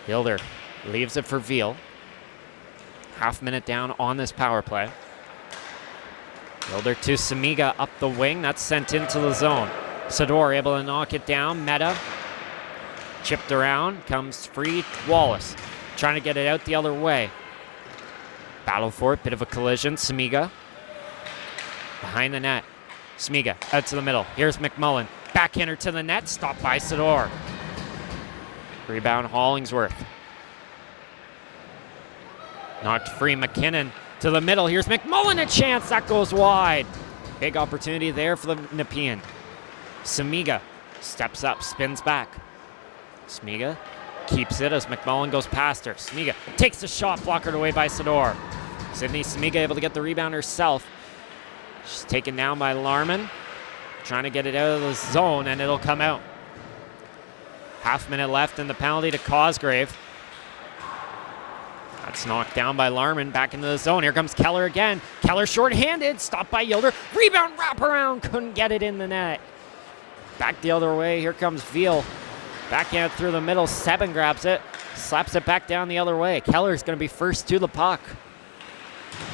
Hilder leaves it for Veal. Half minute down on this power play. Hilder to Samiga up the wing. That's sent into the zone. Sador able to knock it down. Meta chipped around. Comes free. Wallace trying to get it out the other way. Battle for it. Bit of a collision. Samiga behind the net. Samiga out to the middle. Here's McMullen. Backhander to the net. Stopped by Sador. Rebound Hollingsworth. Knocked free. McKinnon to the middle. Here's McMullen. A chance. That goes wide. Big opportunity there for the Nepean. Samiga steps up, spins back. Samiga keeps it as McMullen goes past her. Samiga takes the shot, blockered away by Sador. Sydney Samiga able to get the rebound herself. She's taken down by Larman. Trying to get it out of the zone, and it'll come out. Half minute left in the penalty to Cosgrave. That's knocked down by Larman, back into the zone. Here comes Keller again. Keller short-handed, stopped by Yilder. Rebound, wraparound, couldn't get it in the net. Back the other way, here comes Veal. Backhand through the middle, Seben grabs it, slaps it back down the other way. Keller's gonna be first to the puck.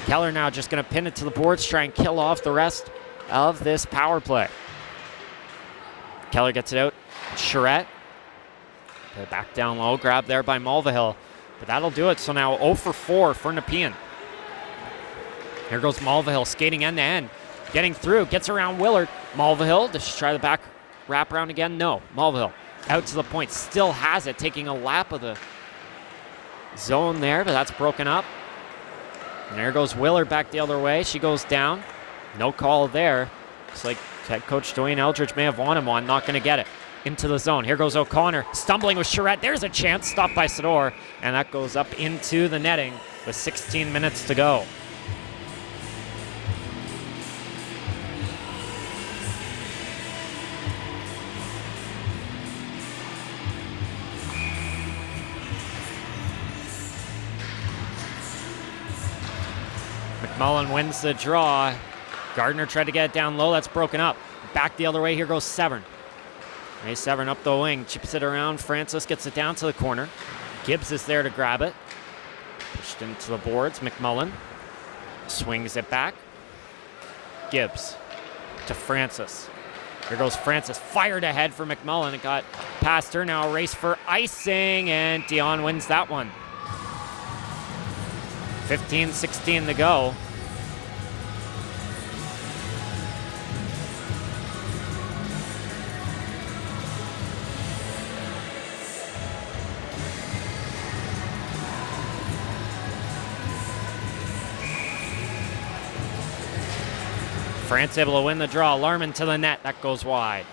Keller now just gonna pin it to the boards, try and kill off the rest of this power play. Keller gets it out, Charette. Put it back down low, grabbed there by Mulvihill. But that'll do it, so now 0 for 4 for Nepean. Here goes Mulvihill skating end to end. Getting through, gets around Willard. Mulvihill, does she try the back wrap around again? No, Mulvihill out to the point, still has it, taking a lap of the zone there, but that's broken up. And there goes Willard back the other way. She goes down. No call there. Looks like head coach Dwayne Eldridge may have wanted one, not going to get it. Into the zone. Here goes O'Connor, stumbling with Charette. There's a chance, stopped by Sador, and that goes up into the netting with 16 minutes to go. McMullen wins the draw. Gardner tried to get it down low. That's broken up. Back the other way. Here goes Severn. May Severn up the wing. Chips it around. Francis gets it down to the corner. Gibbs is there to grab it. Pushed into the boards. McMullen swings it back. Gibbs to Francis. Here goes Francis. Fired ahead for McMullen. It got past her. Now a race for icing. And Dion wins that one. 15-16 to go. France able to win the draw. Larman to the net. That goes wide.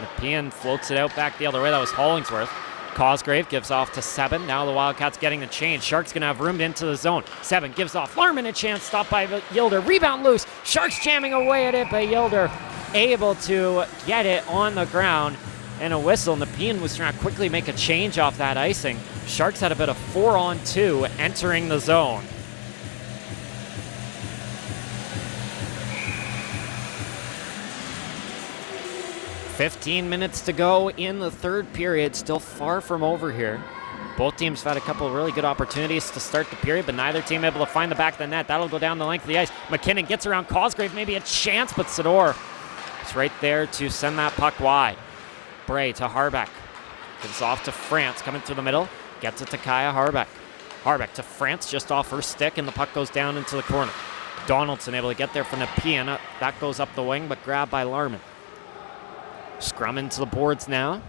Nepean floats it out back the other way. That was Hollingsworth. Cosgrave gives off to Seben. Now the Wildcats getting the change. Sharks going to have room into the zone. Seben gives off. Larman a chance. Stopped by Yilder. Rebound loose. Sharks jamming away at it, but Yilder able to get it on the ground. And a whistle. Nepean was trying to quickly make a change off that icing. Sharks had a bit of 4-on-2 entering the zone. $15 minutes to go in the third period. Still far from over here. Both teams have had a couple of really good opportunities to start the period, but neither team able to find the back of the net. That'll go down the length of the ice. McKinnon gets around Cosgrave, maybe a chance, but Sador is right there to send that puck wide. Bray to Harbeck. Gives off to France, coming through the middle. Gets it to Kaya Harbeck. Harbeck to France, just off her stick, and the puck goes down into the corner. Donaldson able to get there from Nepean. That goes up the wing, but grabbed by Larman. Scrum into the boards now.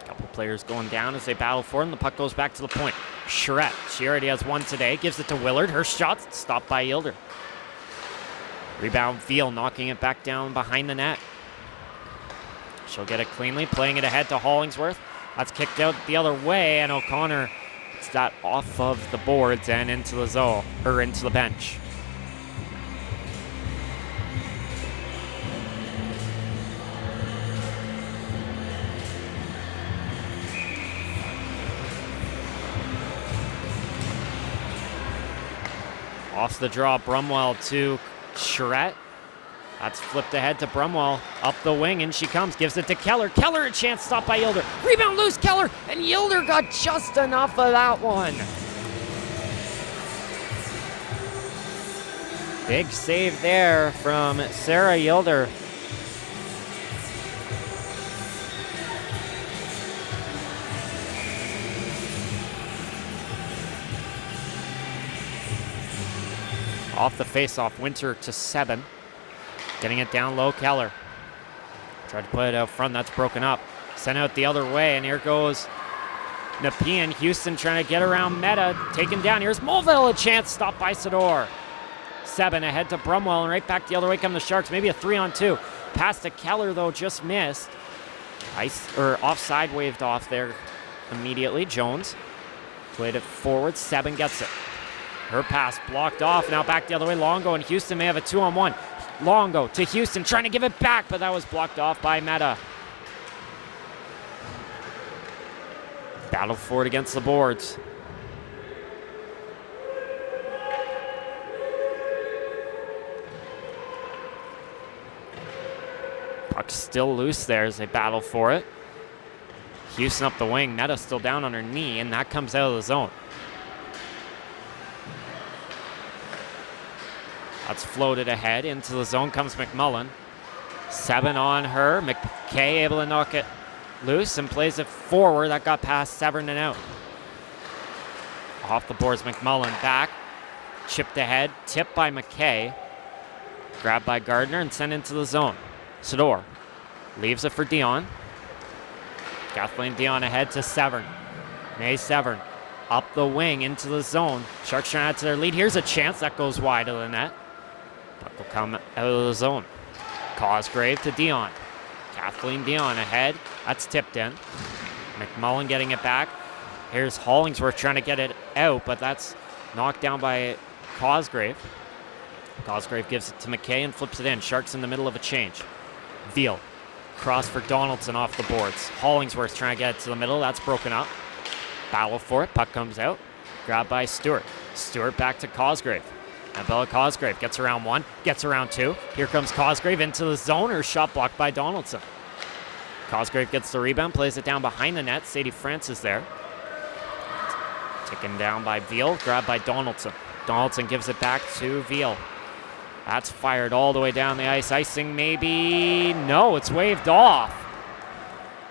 A couple players going down as they battle for him. The puck goes back to the point. Charette, she already has one today. Gives it to Willard. Her shot's stopped by Yilder. Rebound Veal, knocking it back down behind the net. She'll get it cleanly, playing it ahead to Hollingsworth. That's kicked out the other way, and O'Connor gets that off of the boards and into the zone, or into the bench. Off the draw, Brumwell to Charette. That's flipped ahead to Brumwell. Up the wing, and she comes. Gives it to Keller. Keller a chance, stopped by Yilder. Rebound loose, Keller, and Yilder got just enough of that one. Big save there from Sarah Yilder. Off the face-off, Winter to Seben. Getting it down low, Keller. Tried to put it out front, that's broken up. Sent out the other way, and here goes Nepean. Houston trying to get around Meta. Taken down, here's Mulville, a chance, stopped by Sador. Seben ahead to Brumwell, and right back the other way come the Sharks. Maybe a 3-on-2. Pass to Keller, though, just missed. Offside waved off there immediately. Jones played it forward, Seben gets it. Her pass blocked off. Now back the other way. Longo and Houston may have a 2-on-1. Longo to Houston, trying to give it back, but that was blocked off by Meta. Battle for it against the boards. Puck still loose there as they battle for it. Houston up the wing. Meta still down on her knee, and that comes out of the zone. That's floated ahead. Into the zone comes McMullen. Seben on her. McKay able to knock it loose and plays it forward. That got past Severn and out. Off the boards, McMullen back. Chipped ahead. Tipped by McKay. Grabbed by Gardner and sent into the zone. Sador leaves it for Dion. Kathleen Dion ahead to Severn. May Severn up the wing into the zone. Sharks trying to add to their lead. Here's a chance that goes wide of the net. Puck will come out of the zone. Cosgrave to Dion. Kathleen Dion ahead. That's tipped in. McMullen getting it back. Here's Hollingsworth trying to get it out, but that's knocked down by Cosgrave. Cosgrave gives it to McKay and flips it in. Sharks in the middle of a change. Veal. Cross for Donaldson off the boards. Hollingsworth trying to get it to the middle. That's broken up. Battle for it. Puck comes out. Grabbed by Stewart. Stewart back to Cosgrave. And Bella Cosgrave gets around one, gets around two. Here comes Cosgrave into the zone. Her shot blocked by Donaldson. Cosgrave gets the rebound, plays it down behind the net. Sadie Francis there. Taken down by Veal, grabbed by Donaldson. Donaldson gives it back to Veal. That's fired all the way down the ice. Icing maybe, no, it's waved off.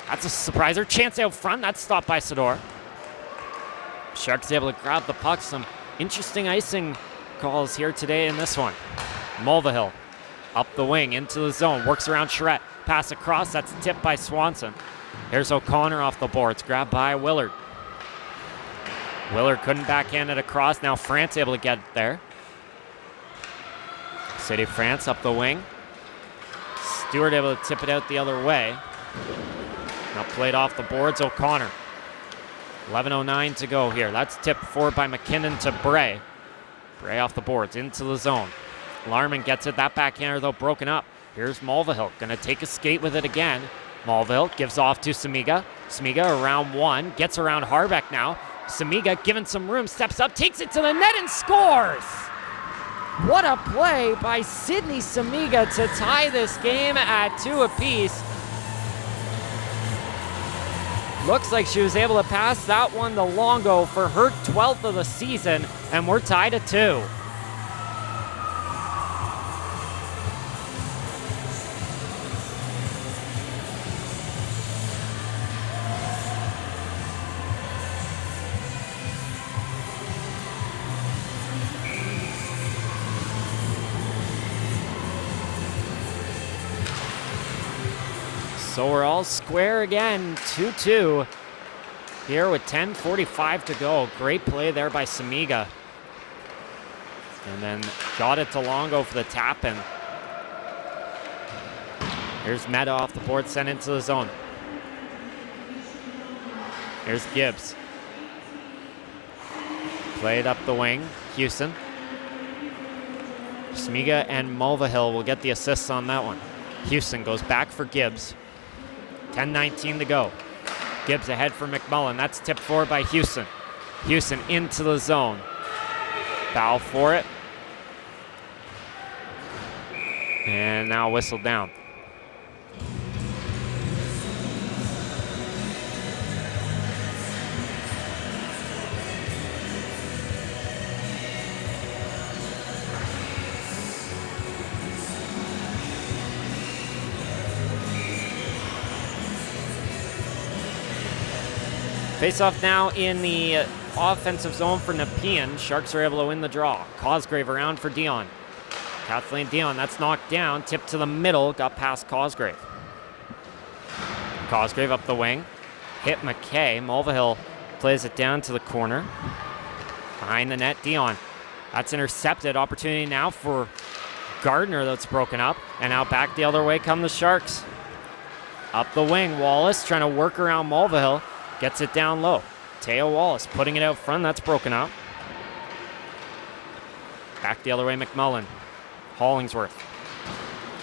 That's a surpriser. Chance out front, that's stopped by Sador. Sharks able to grab the puck. Some interesting icing calls here today in this one. Mulvihill up the wing into the zone, works around Charette. Pass across, that's tipped by Swanson. Here's O'Connor off the boards, grabbed by Willard. Willard couldn't backhand it across. Now France able to get it there. City France up the wing. Stewart able to tip it out the other way. Now played off the boards, O'Connor. 11:09 to go here. That's tipped forward by McKinnon to Bray. Bray off the boards, into the zone. Larman gets it, that backhander though broken up. Here's Mulvihill, gonna take a skate with it again. Mulvihill gives off to Samiga. Samiga around one, gets around Harbeck now. Samiga given some room, steps up, takes it to the net and scores! What a play by Sydney Samiga to tie this game at 2 apiece. Looks like she was able to pass that one to Longo for her 12th of the season, and we're tied at 2. So we're all square again, 2-2 here with 10:45 to go. Great play there by Samiga. And then got it to Longo for the tap-in. Here's Meta off the board, sent into the zone. Here's Gibbs. Played up the wing. Houston. Smiga and Mulvihill will get the assists on that one. Houston goes back for Gibbs. 10:19 to go. Gibbs ahead for McMullen. That's tipped forward by Houston. Houston into the zone. Foul for it. And now whistled down. Face-off now in the offensive zone for Nepean. Sharks are able to win the draw. Cosgrave around for Dion. Kathleen Dion, that's knocked down. Tipped to the middle, got past Cosgrave. Cosgrave up the wing. Hit McKay. Mulvihill plays it down to the corner. Behind the net, Dion. That's intercepted. Opportunity now for Gardner, that's broken up. And now back the other way come the Sharks. Up the wing, Wallace trying to work around Mulvihill. Gets it down low. Teo Wallace putting it out front. That's broken up. Back the other way, McMullen. Hollingsworth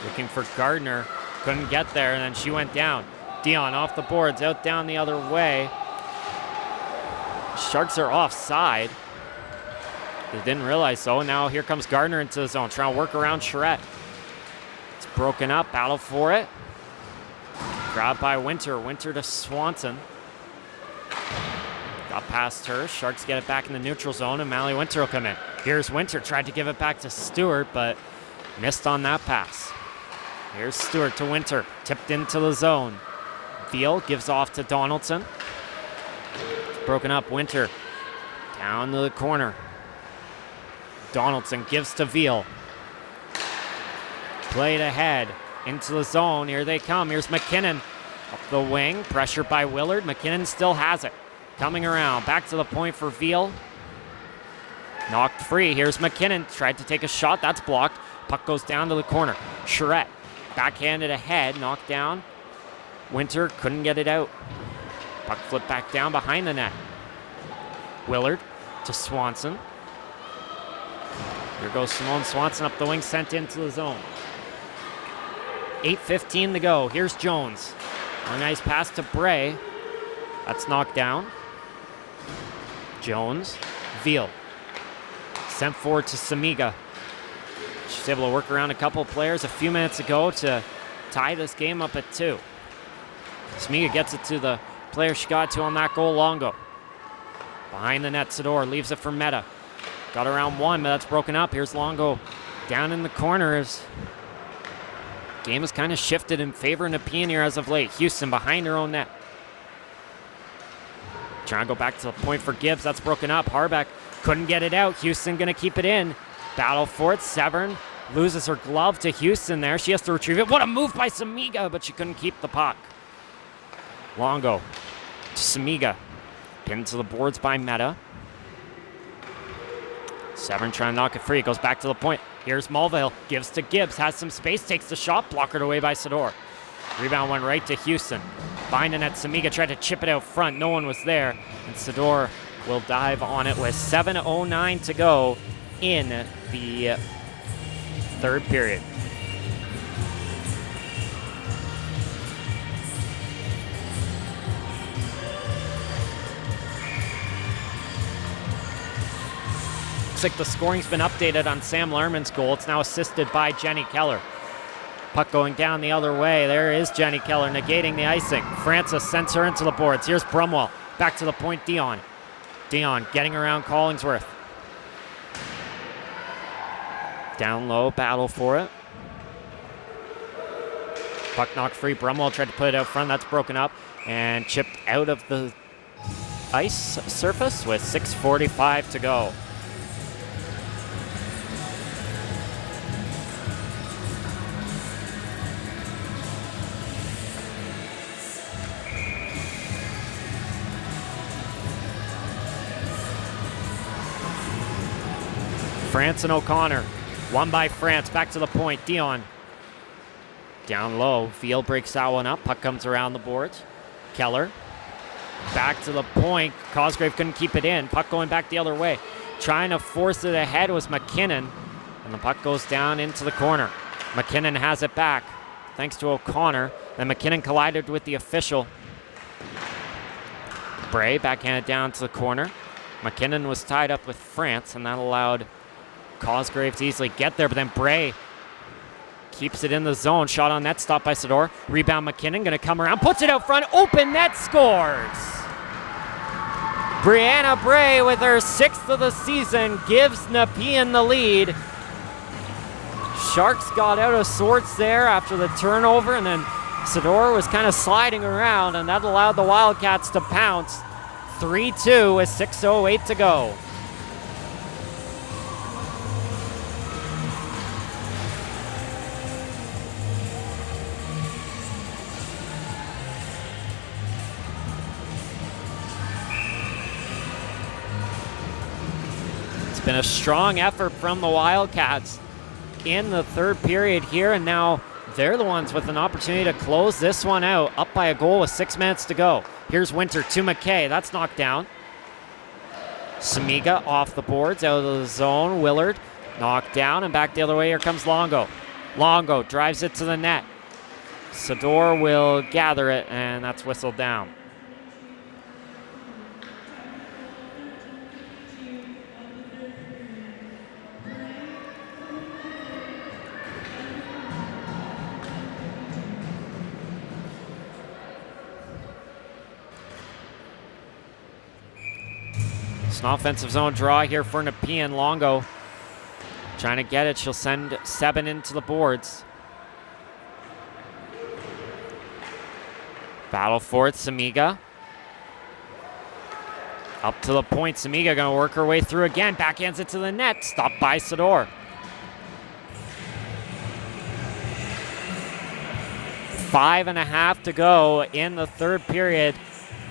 looking for Gardner. Couldn't get there, and then she went down. Dion off the boards, out down the other way. Sharks are offside. They didn't realize so. Now here comes Gardner into the zone, trying to work around Charette. It's broken up. Battle for it. Grabbed by Winter. Winter to Swanson. Got past her. Sharks get it back in the neutral zone, and Mally Winter will come in. Here's Winter. Tried to give it back to Stewart, but missed on that pass. Here's Stewart to Winter. Tipped into the zone. Veal gives off to Donaldson. It's broken up. Winter down to the corner. Donaldson gives to Veal. Played ahead into the zone. Here they come. Here's McKinnon up the wing. Pressure by Willard. McKinnon still has it. Coming around. Back to the point for Veal. Knocked free. Here's McKinnon. Tried to take a shot. That's blocked. Puck goes down to the corner. Charette backhanded ahead. Knocked down. Winter couldn't get it out. Puck flipped back down behind the net. Willard to Swanson. Here goes Simone Swanson up the wing, sent into the zone. 8:15 to go. Here's Jones. A nice pass to Bray. That's knocked down. Jones. Veal. Sent forward to Samiga. She's able to work around a couple of players a few minutes ago to tie this game up at 2. Samiga gets it to the player she got to on that goal, Longo. Behind the net, Sador leaves it for Meta. Got around 1, but that's broken up. Here's Longo down in the corners. Game has kind of shifted in favor of Nepean here as of late. Houston behind her own net. Trying to go back to the point for Gibbs. That's broken up. Harbeck couldn't get it out. Houston going to keep it in. Battle for it. Severn loses her glove to Houston there. She has to retrieve it. What a move by Samiga, but she couldn't keep the puck. Longo to Samiga. Pinned to the boards by Meta. Severn trying to knock it free. It goes back to the point. Here's Mulvihill. Gives to Gibbs. Has some space. Takes the shot. Blockered away by Sador. Rebound went right to Houston. Behind the net, Samiga tried to chip it out front. No one was there. And Sador will dive on it with 7:09 to go in the third period. Looks like the scoring's been updated on Sam Lerman's goal. It's now assisted by Jenny Keller. Puck going down the other way. There is Jenny Keller negating the icing. Francis sends her into the boards. Here's Brumwell. Back to the point, Dion. Dion getting around Collingsworth. Down low, battle for it. Puck knocked free. Brumwell tried to put it out front. That's broken up and chipped out of the ice surface with 6:45 to go. France and O'Connor. Won by France. Back to the point. Dion. Down low. Veal breaks that one up. Puck comes around the boards. Keller. Back to the point. Cosgrave couldn't keep it in. Puck going back the other way. Trying to force it ahead was McKinnon. And the puck goes down into the corner. McKinnon has it back thanks to O'Connor. Then McKinnon collided with the official. Bray backhanded down to the corner. McKinnon was tied up with France, and that allowed Cosgrave to easily get there. But then Bray keeps it in the zone. Shot on net, stopped by Sador. Rebound McKinnon, going to come around, puts it out front. Open net, scores! Brianna Bray with her 6th of the season gives Nepean the lead. Sharks got out of sorts there after the turnover, and then Sador was kind of sliding around, and that allowed the Wildcats to pounce. 3-2 with 6:08 to go. It's been a strong effort from the Wildcats in the third period here, and now they're the ones with an opportunity to close this one out, up by a goal with 6 minutes to go. Here's Winter to McKay. That's knocked down. Samiga off the boards, out of the zone. Willard knocked down, and back the other way. Here comes Longo. Longo drives it to the net. Sador will gather it, and that's whistled down. It's an offensive zone draw here for Nepean. Longo trying to get it. She'll send Sebin into the boards. Battle for it, Samiga. Up to the point, Samiga gonna work her way through again. Backhands it to the net, stopped by Sador. 5.5 to go in the third period.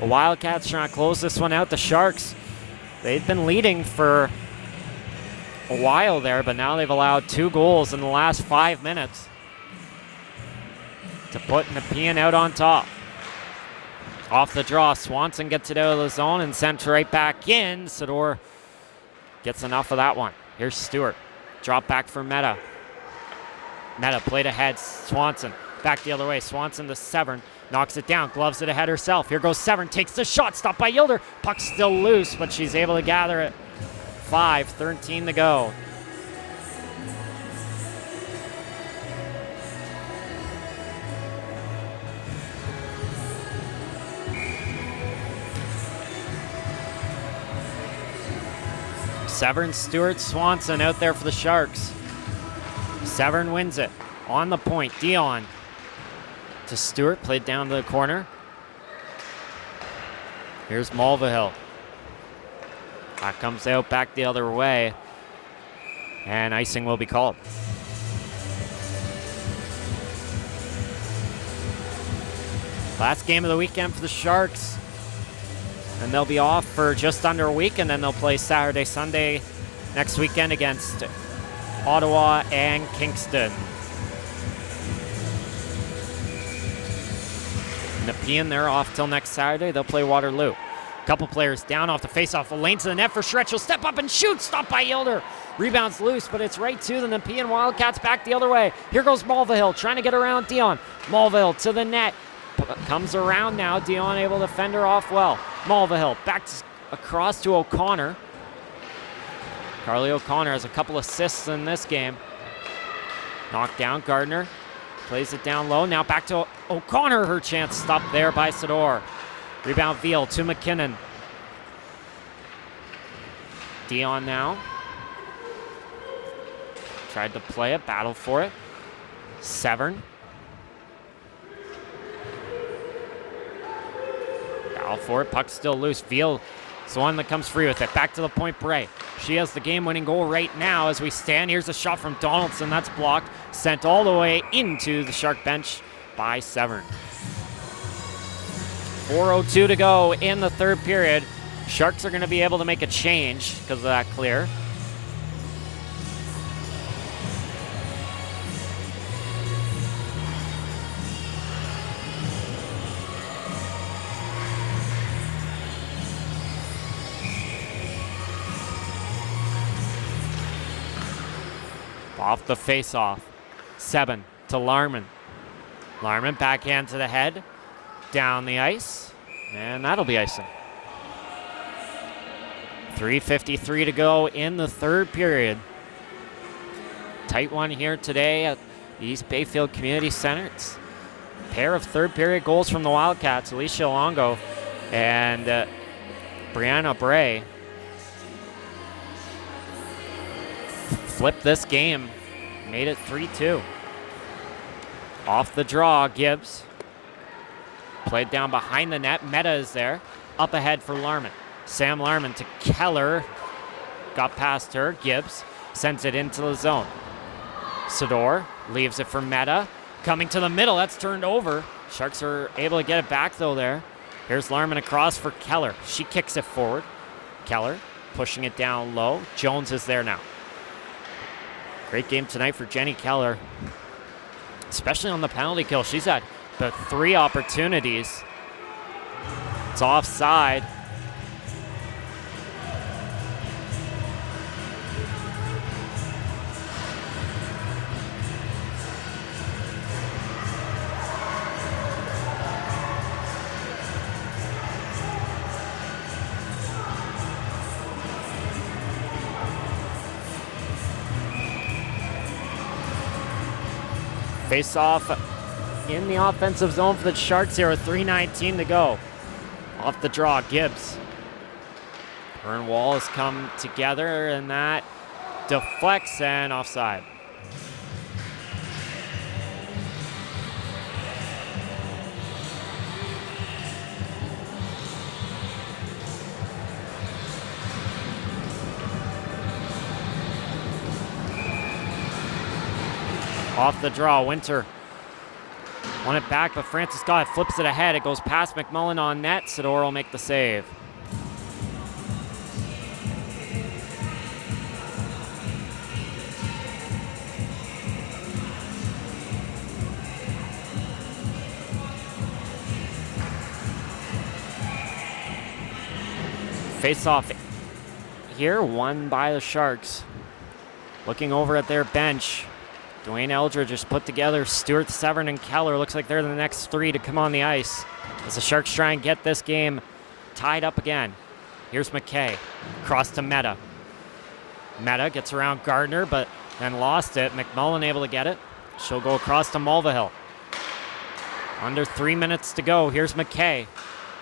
The Wildcats trying to close this one out. The Sharks, they've been leading for a while there, but now they've allowed 2 goals in the last 5 minutes to put Nepean out on top. Off the draw, Swanson gets it out of the zone and sent right back in. Sador gets enough of that one. Here's Stewart. Drop back for Meta. Meta played ahead. Swanson back the other way. Swanson to Severn. Knocks it down. Gloves it ahead herself. Here goes Severn. Takes the shot. Stopped by Yilder. Puck's still loose, but she's able to gather it. 5:13 to go. Severn, Stewart, Swanson out there for the Sharks. Severn wins it. On the point, Dion to Stewart, played down to the corner. Here's Mulvihill. That comes out back the other way, and icing will be called. Last game of the weekend for the Sharks. And they'll be off for just under a week, and then they'll play Saturday, Sunday next weekend against Ottawa and Kingston. Nepean, they're off till next Saturday. They'll play Waterloo. Couple players down off the faceoff. A lane to the net for Stretch. He'll step up and shoot. Stopped by Yilder. Rebounds loose, but it's right to the Nepean Wildcats back the other way. Here goes Mulvihill trying to get around Dion. Mulvihill to the net. Comes around now. Dion able to fend her off well. Mulvihill back across to O'Connor. Carly O'Connor has a couple assists in this game. Knocked down. Gardner plays it down low. Now back to O'Connor. Her chance stopped there by Sador. Rebound Veal to McKinnon. Dion now. Tried to play it. Battle for it. Severn. For it. Puck still loose. Veal is the one that comes free with it. Back to the point, Bray. She has the game-winning goal right now as we stand. Here's a shot from Donaldson. That's blocked. Sent all the way into the Shark bench by Severn. 4:02 to go in the third period. Sharks are going to be able to make a change because of that clear. Off the face-off. 7 to Larman. Larman backhand to the head. Down the ice. And that'll be icing. 3:53 to go in the third period. Tight one here today at the East Bayfield Community Center. It's a pair of third period goals from the Wildcats. Alicia Longo and Brianna Bray flipped this game, made it 3-2. Off the draw, Gibbs. Played down behind the net. Meta is there. Up ahead for Larman. Sam Larman to Keller. Got past her. Gibbs sends it into the zone. Sador leaves it for Meta. Coming to the middle. That's turned over. Sharks are able to get it back, though, there. Here's Larman across for Keller. She kicks it forward. Keller pushing it down low. Jones is there now. Great game tonight for Jenny Keller, especially on the penalty kill. She's had the 3 opportunities. It's offside. Face off in the offensive zone for the Sharks here with 3:19 to go. Off the draw, Gibbs. Her and Wallace come together, and that deflects and offside. Off the draw, Winter won it back, but Francis Scott flips it ahead. It goes past McMullen on net. Sador will make the save. Face-off here, won by the Sharks. Looking over at their bench, Dwayne Eldridge just put together Stewart, Severn, and Keller. Looks like they're the next 3 to come on the ice as the Sharks try and get this game tied up again. Here's McKay. Cross to Meta. Meta gets around Gardner, but then lost it. McMullen able to get it. She'll go across to Mulvihill. Under 3 minutes to go. Here's McKay.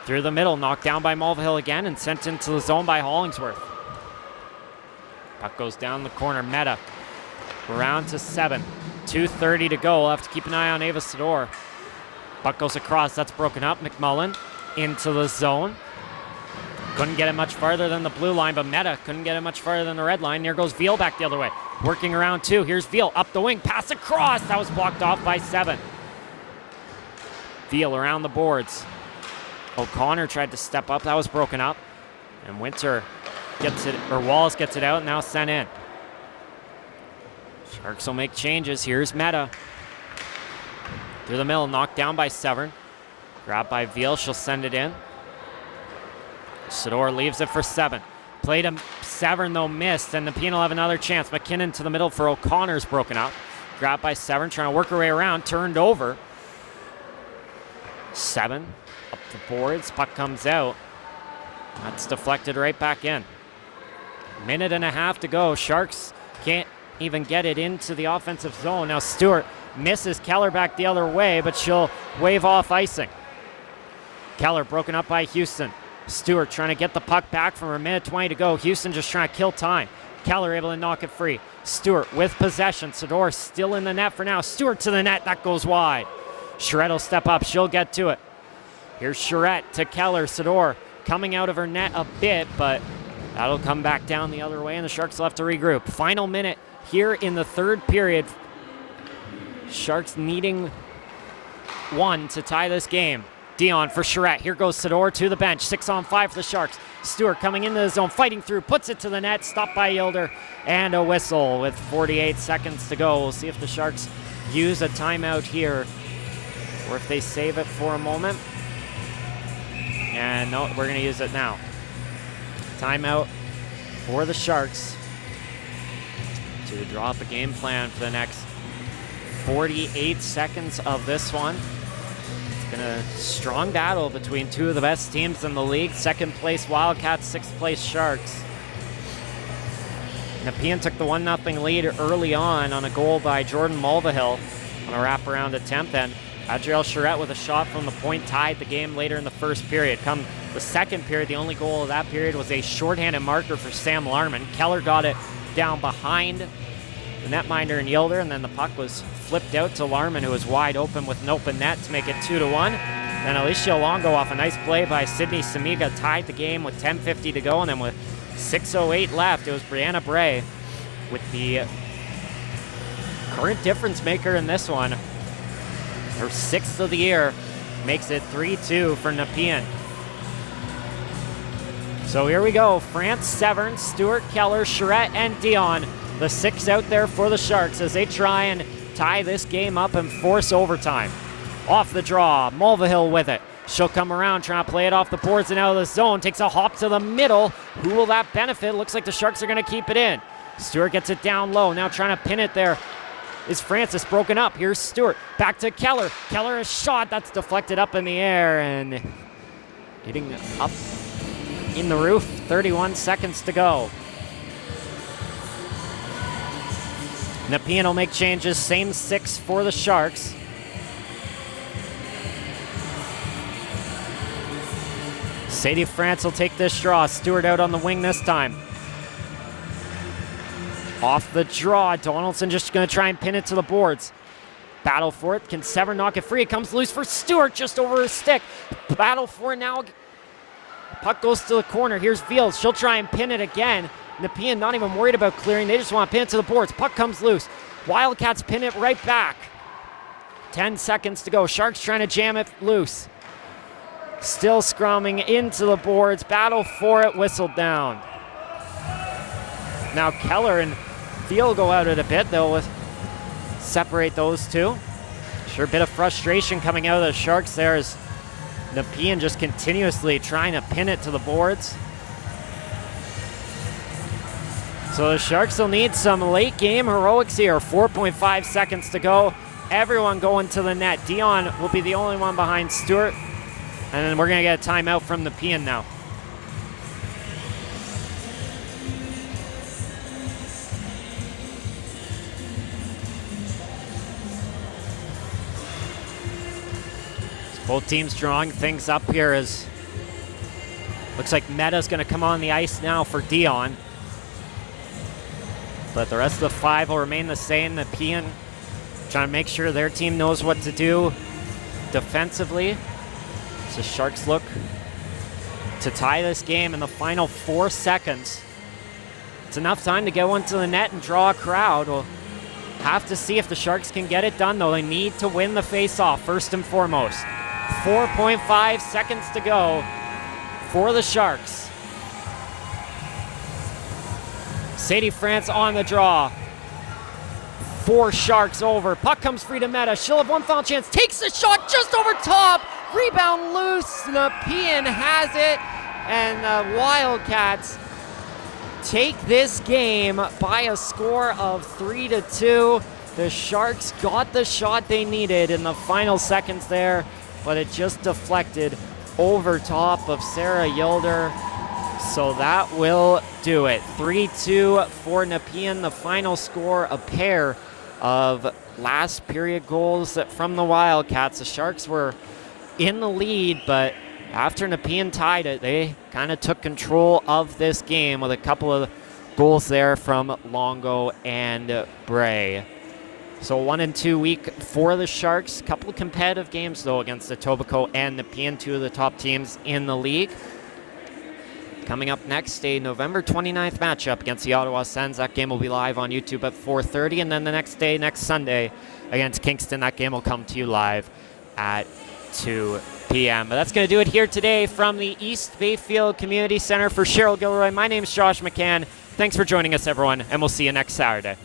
Through the middle, knocked down by Mulvihill again and sent into the zone by Hollingsworth. Puck goes down the corner. Meta. Around to 7. 2:30 to go. We'll have to keep an eye on Ava Sador. Puck goes across. That's broken up. McMullen into the zone. Couldn't get it much farther than the blue line, but Meta couldn't get it much farther than the red line. There goes Veal back the other way. Working around 2. Here's Veal up the wing. Pass across. That was blocked off by 7. Veal around the boards. O'Connor tried to step up. That was broken up. And Winter gets it, or Wallace gets it out, now sent in. Sharks will make changes. Here's Meta. Through the middle, knocked down by Severn. Grabbed by Veal, she'll send it in. Sador leaves it for 7. Played him, Severn though missed, and Nepean will have another chance. McKinnon to the middle for O'Connor's broken up. Grabbed by Severn, trying to work her way around, turned over. 7 up the boards, puck comes out. That's deflected right back in. Minute and a half to go. Sharks can't even get it into the offensive zone. Now Stewart misses Keller back the other way, but she'll wave off icing. Keller broken up by Houston. Stewart trying to get the puck back from her. Minute 20 to go. Houston just trying to kill time. Keller able to knock it free. Stewart with possession. Sador still in the net for now. Stewart to the net. That goes wide. Charette will step up. She'll get to it. Here's Charette to Keller. Sador coming out of her net a bit, but that'll come back down the other way, and the Sharks will have to regroup. Final minute here in the third period. Sharks needing 1 to tie this game. Dion for Charette. Here goes Sador to the bench. 6-on-5 for the Sharks. Stewart coming into the zone, fighting through, puts it to the net, stopped by Yilder, and a whistle with 48 seconds to go. We'll see if the Sharks use a timeout here or if they save it for a moment. And no, we're going to use it now. Timeout for the Sharks. to draw up a game plan for the next 48 seconds of this one. It's been a strong battle between two of the best teams in the league. Second place Wildcats, sixth place Sharks. Nepean took the 1-0 lead early on a goal by Jordan Mulvihill on a wraparound attempt, and Adriel Charette with a shot from the point tied the game later in the first period. Come the second period, the only goal of that period was a shorthanded marker for Sam Larman. Keller got it down behind the netminder and Yilder, and then the puck was flipped out to Larman, who was wide open with an open net to make it 2-1. Then Alicia Longo off a nice play by Sydney Samiga tied the game with 10:50 to go, and then with 6:08 left, it was Brianna Bray with the current difference maker in this one. Her 6th of the year makes it 3-2 for Nepean. So here we go. France, Severn, Stewart, Keller, Charette, and Dion. The 6 out there for the Sharks as they try and tie this game up and force overtime. Off the draw, Mulvihill with it. She'll come around, trying to play it off the boards and out of the zone. Takes a hop to the middle. Who will that benefit? Looks like the Sharks are going to keep it in. Stewart gets it down low. Now trying to pin it there is Francis, broken up. Here's Stewart. Back to Keller. Keller, a shot that's deflected up in the air and hitting up in the roof. 31 seconds to go. Nepean will make changes. Same 6 for the Sharks. Sadie France will take this draw. Stewart out on the wing this time. Off the draw, Donaldson just going to try and pin it to the boards. Battle for it. Can Severn knock it free? It comes loose for Stewart just over his stick. Battle for it now. Puck goes to the corner. Here's Fields. She'll try and pin it again. Nepean not even worried about clearing. They just want to pin it to the boards. Puck comes loose. Wildcats pin it right back. 10 seconds to go. Sharks trying to jam it loose. Still scrumming into the boards. Battle for it. Whistled down. Now Keller and Field go out it a bit. They'll separate those two. Sure, a bit of frustration coming out of the Sharks there as Nepean just continuously trying to pin it to the boards. So the Sharks will need some late game heroics here. 4.5 seconds to go. Everyone going to the net. Dion will be the only one behind Stewart. And then we're going to get a timeout from Nepean now. Both teams drawing things up here as looks like Meta's going to come on the ice now for Dion. But the rest of the 5 will remain the same. Nepean trying to make sure their team knows what to do defensively. So Sharks look to tie this game in the final 4 seconds. It's enough time to get one to the net and draw a crowd. We'll have to see if the Sharks can get it done, though. They need to win the face-off first and foremost. 4.5 seconds to go for the Sharks. Sadie France on the draw. 4 Sharks over. Puck comes free to Meta. She'll have one final chance. Takes the shot just over top. Rebound loose. Nepean has it. And the Wildcats take this game by a score of 3-2. The Sharks got the shot they needed in the final seconds there, but it just deflected over top of Sarah Yilder. So that will do it. 3-2 for Nepean. The final score, a pair of last period goals from the Wildcats. The Sharks were in the lead, but after Nepean tied it, they kind of took control of this game with a couple of goals there from Longo and Bray. So 1-2 week for the Sharks. Couple of competitive games, though, against Etobicoke and Nepean, 2 of the top teams in the league. Coming up next, a November 29th matchup against the Ottawa Sens. That game will be live on YouTube at 4:30, and then the next day, next Sunday, against Kingston, that game will come to you live at 2 p.m. But that's going to do it here today from the East Bayfield Community Center. For Cheryl Gilroy, my name is Josh McCann. Thanks for joining us, everyone, and we'll see you next Saturday.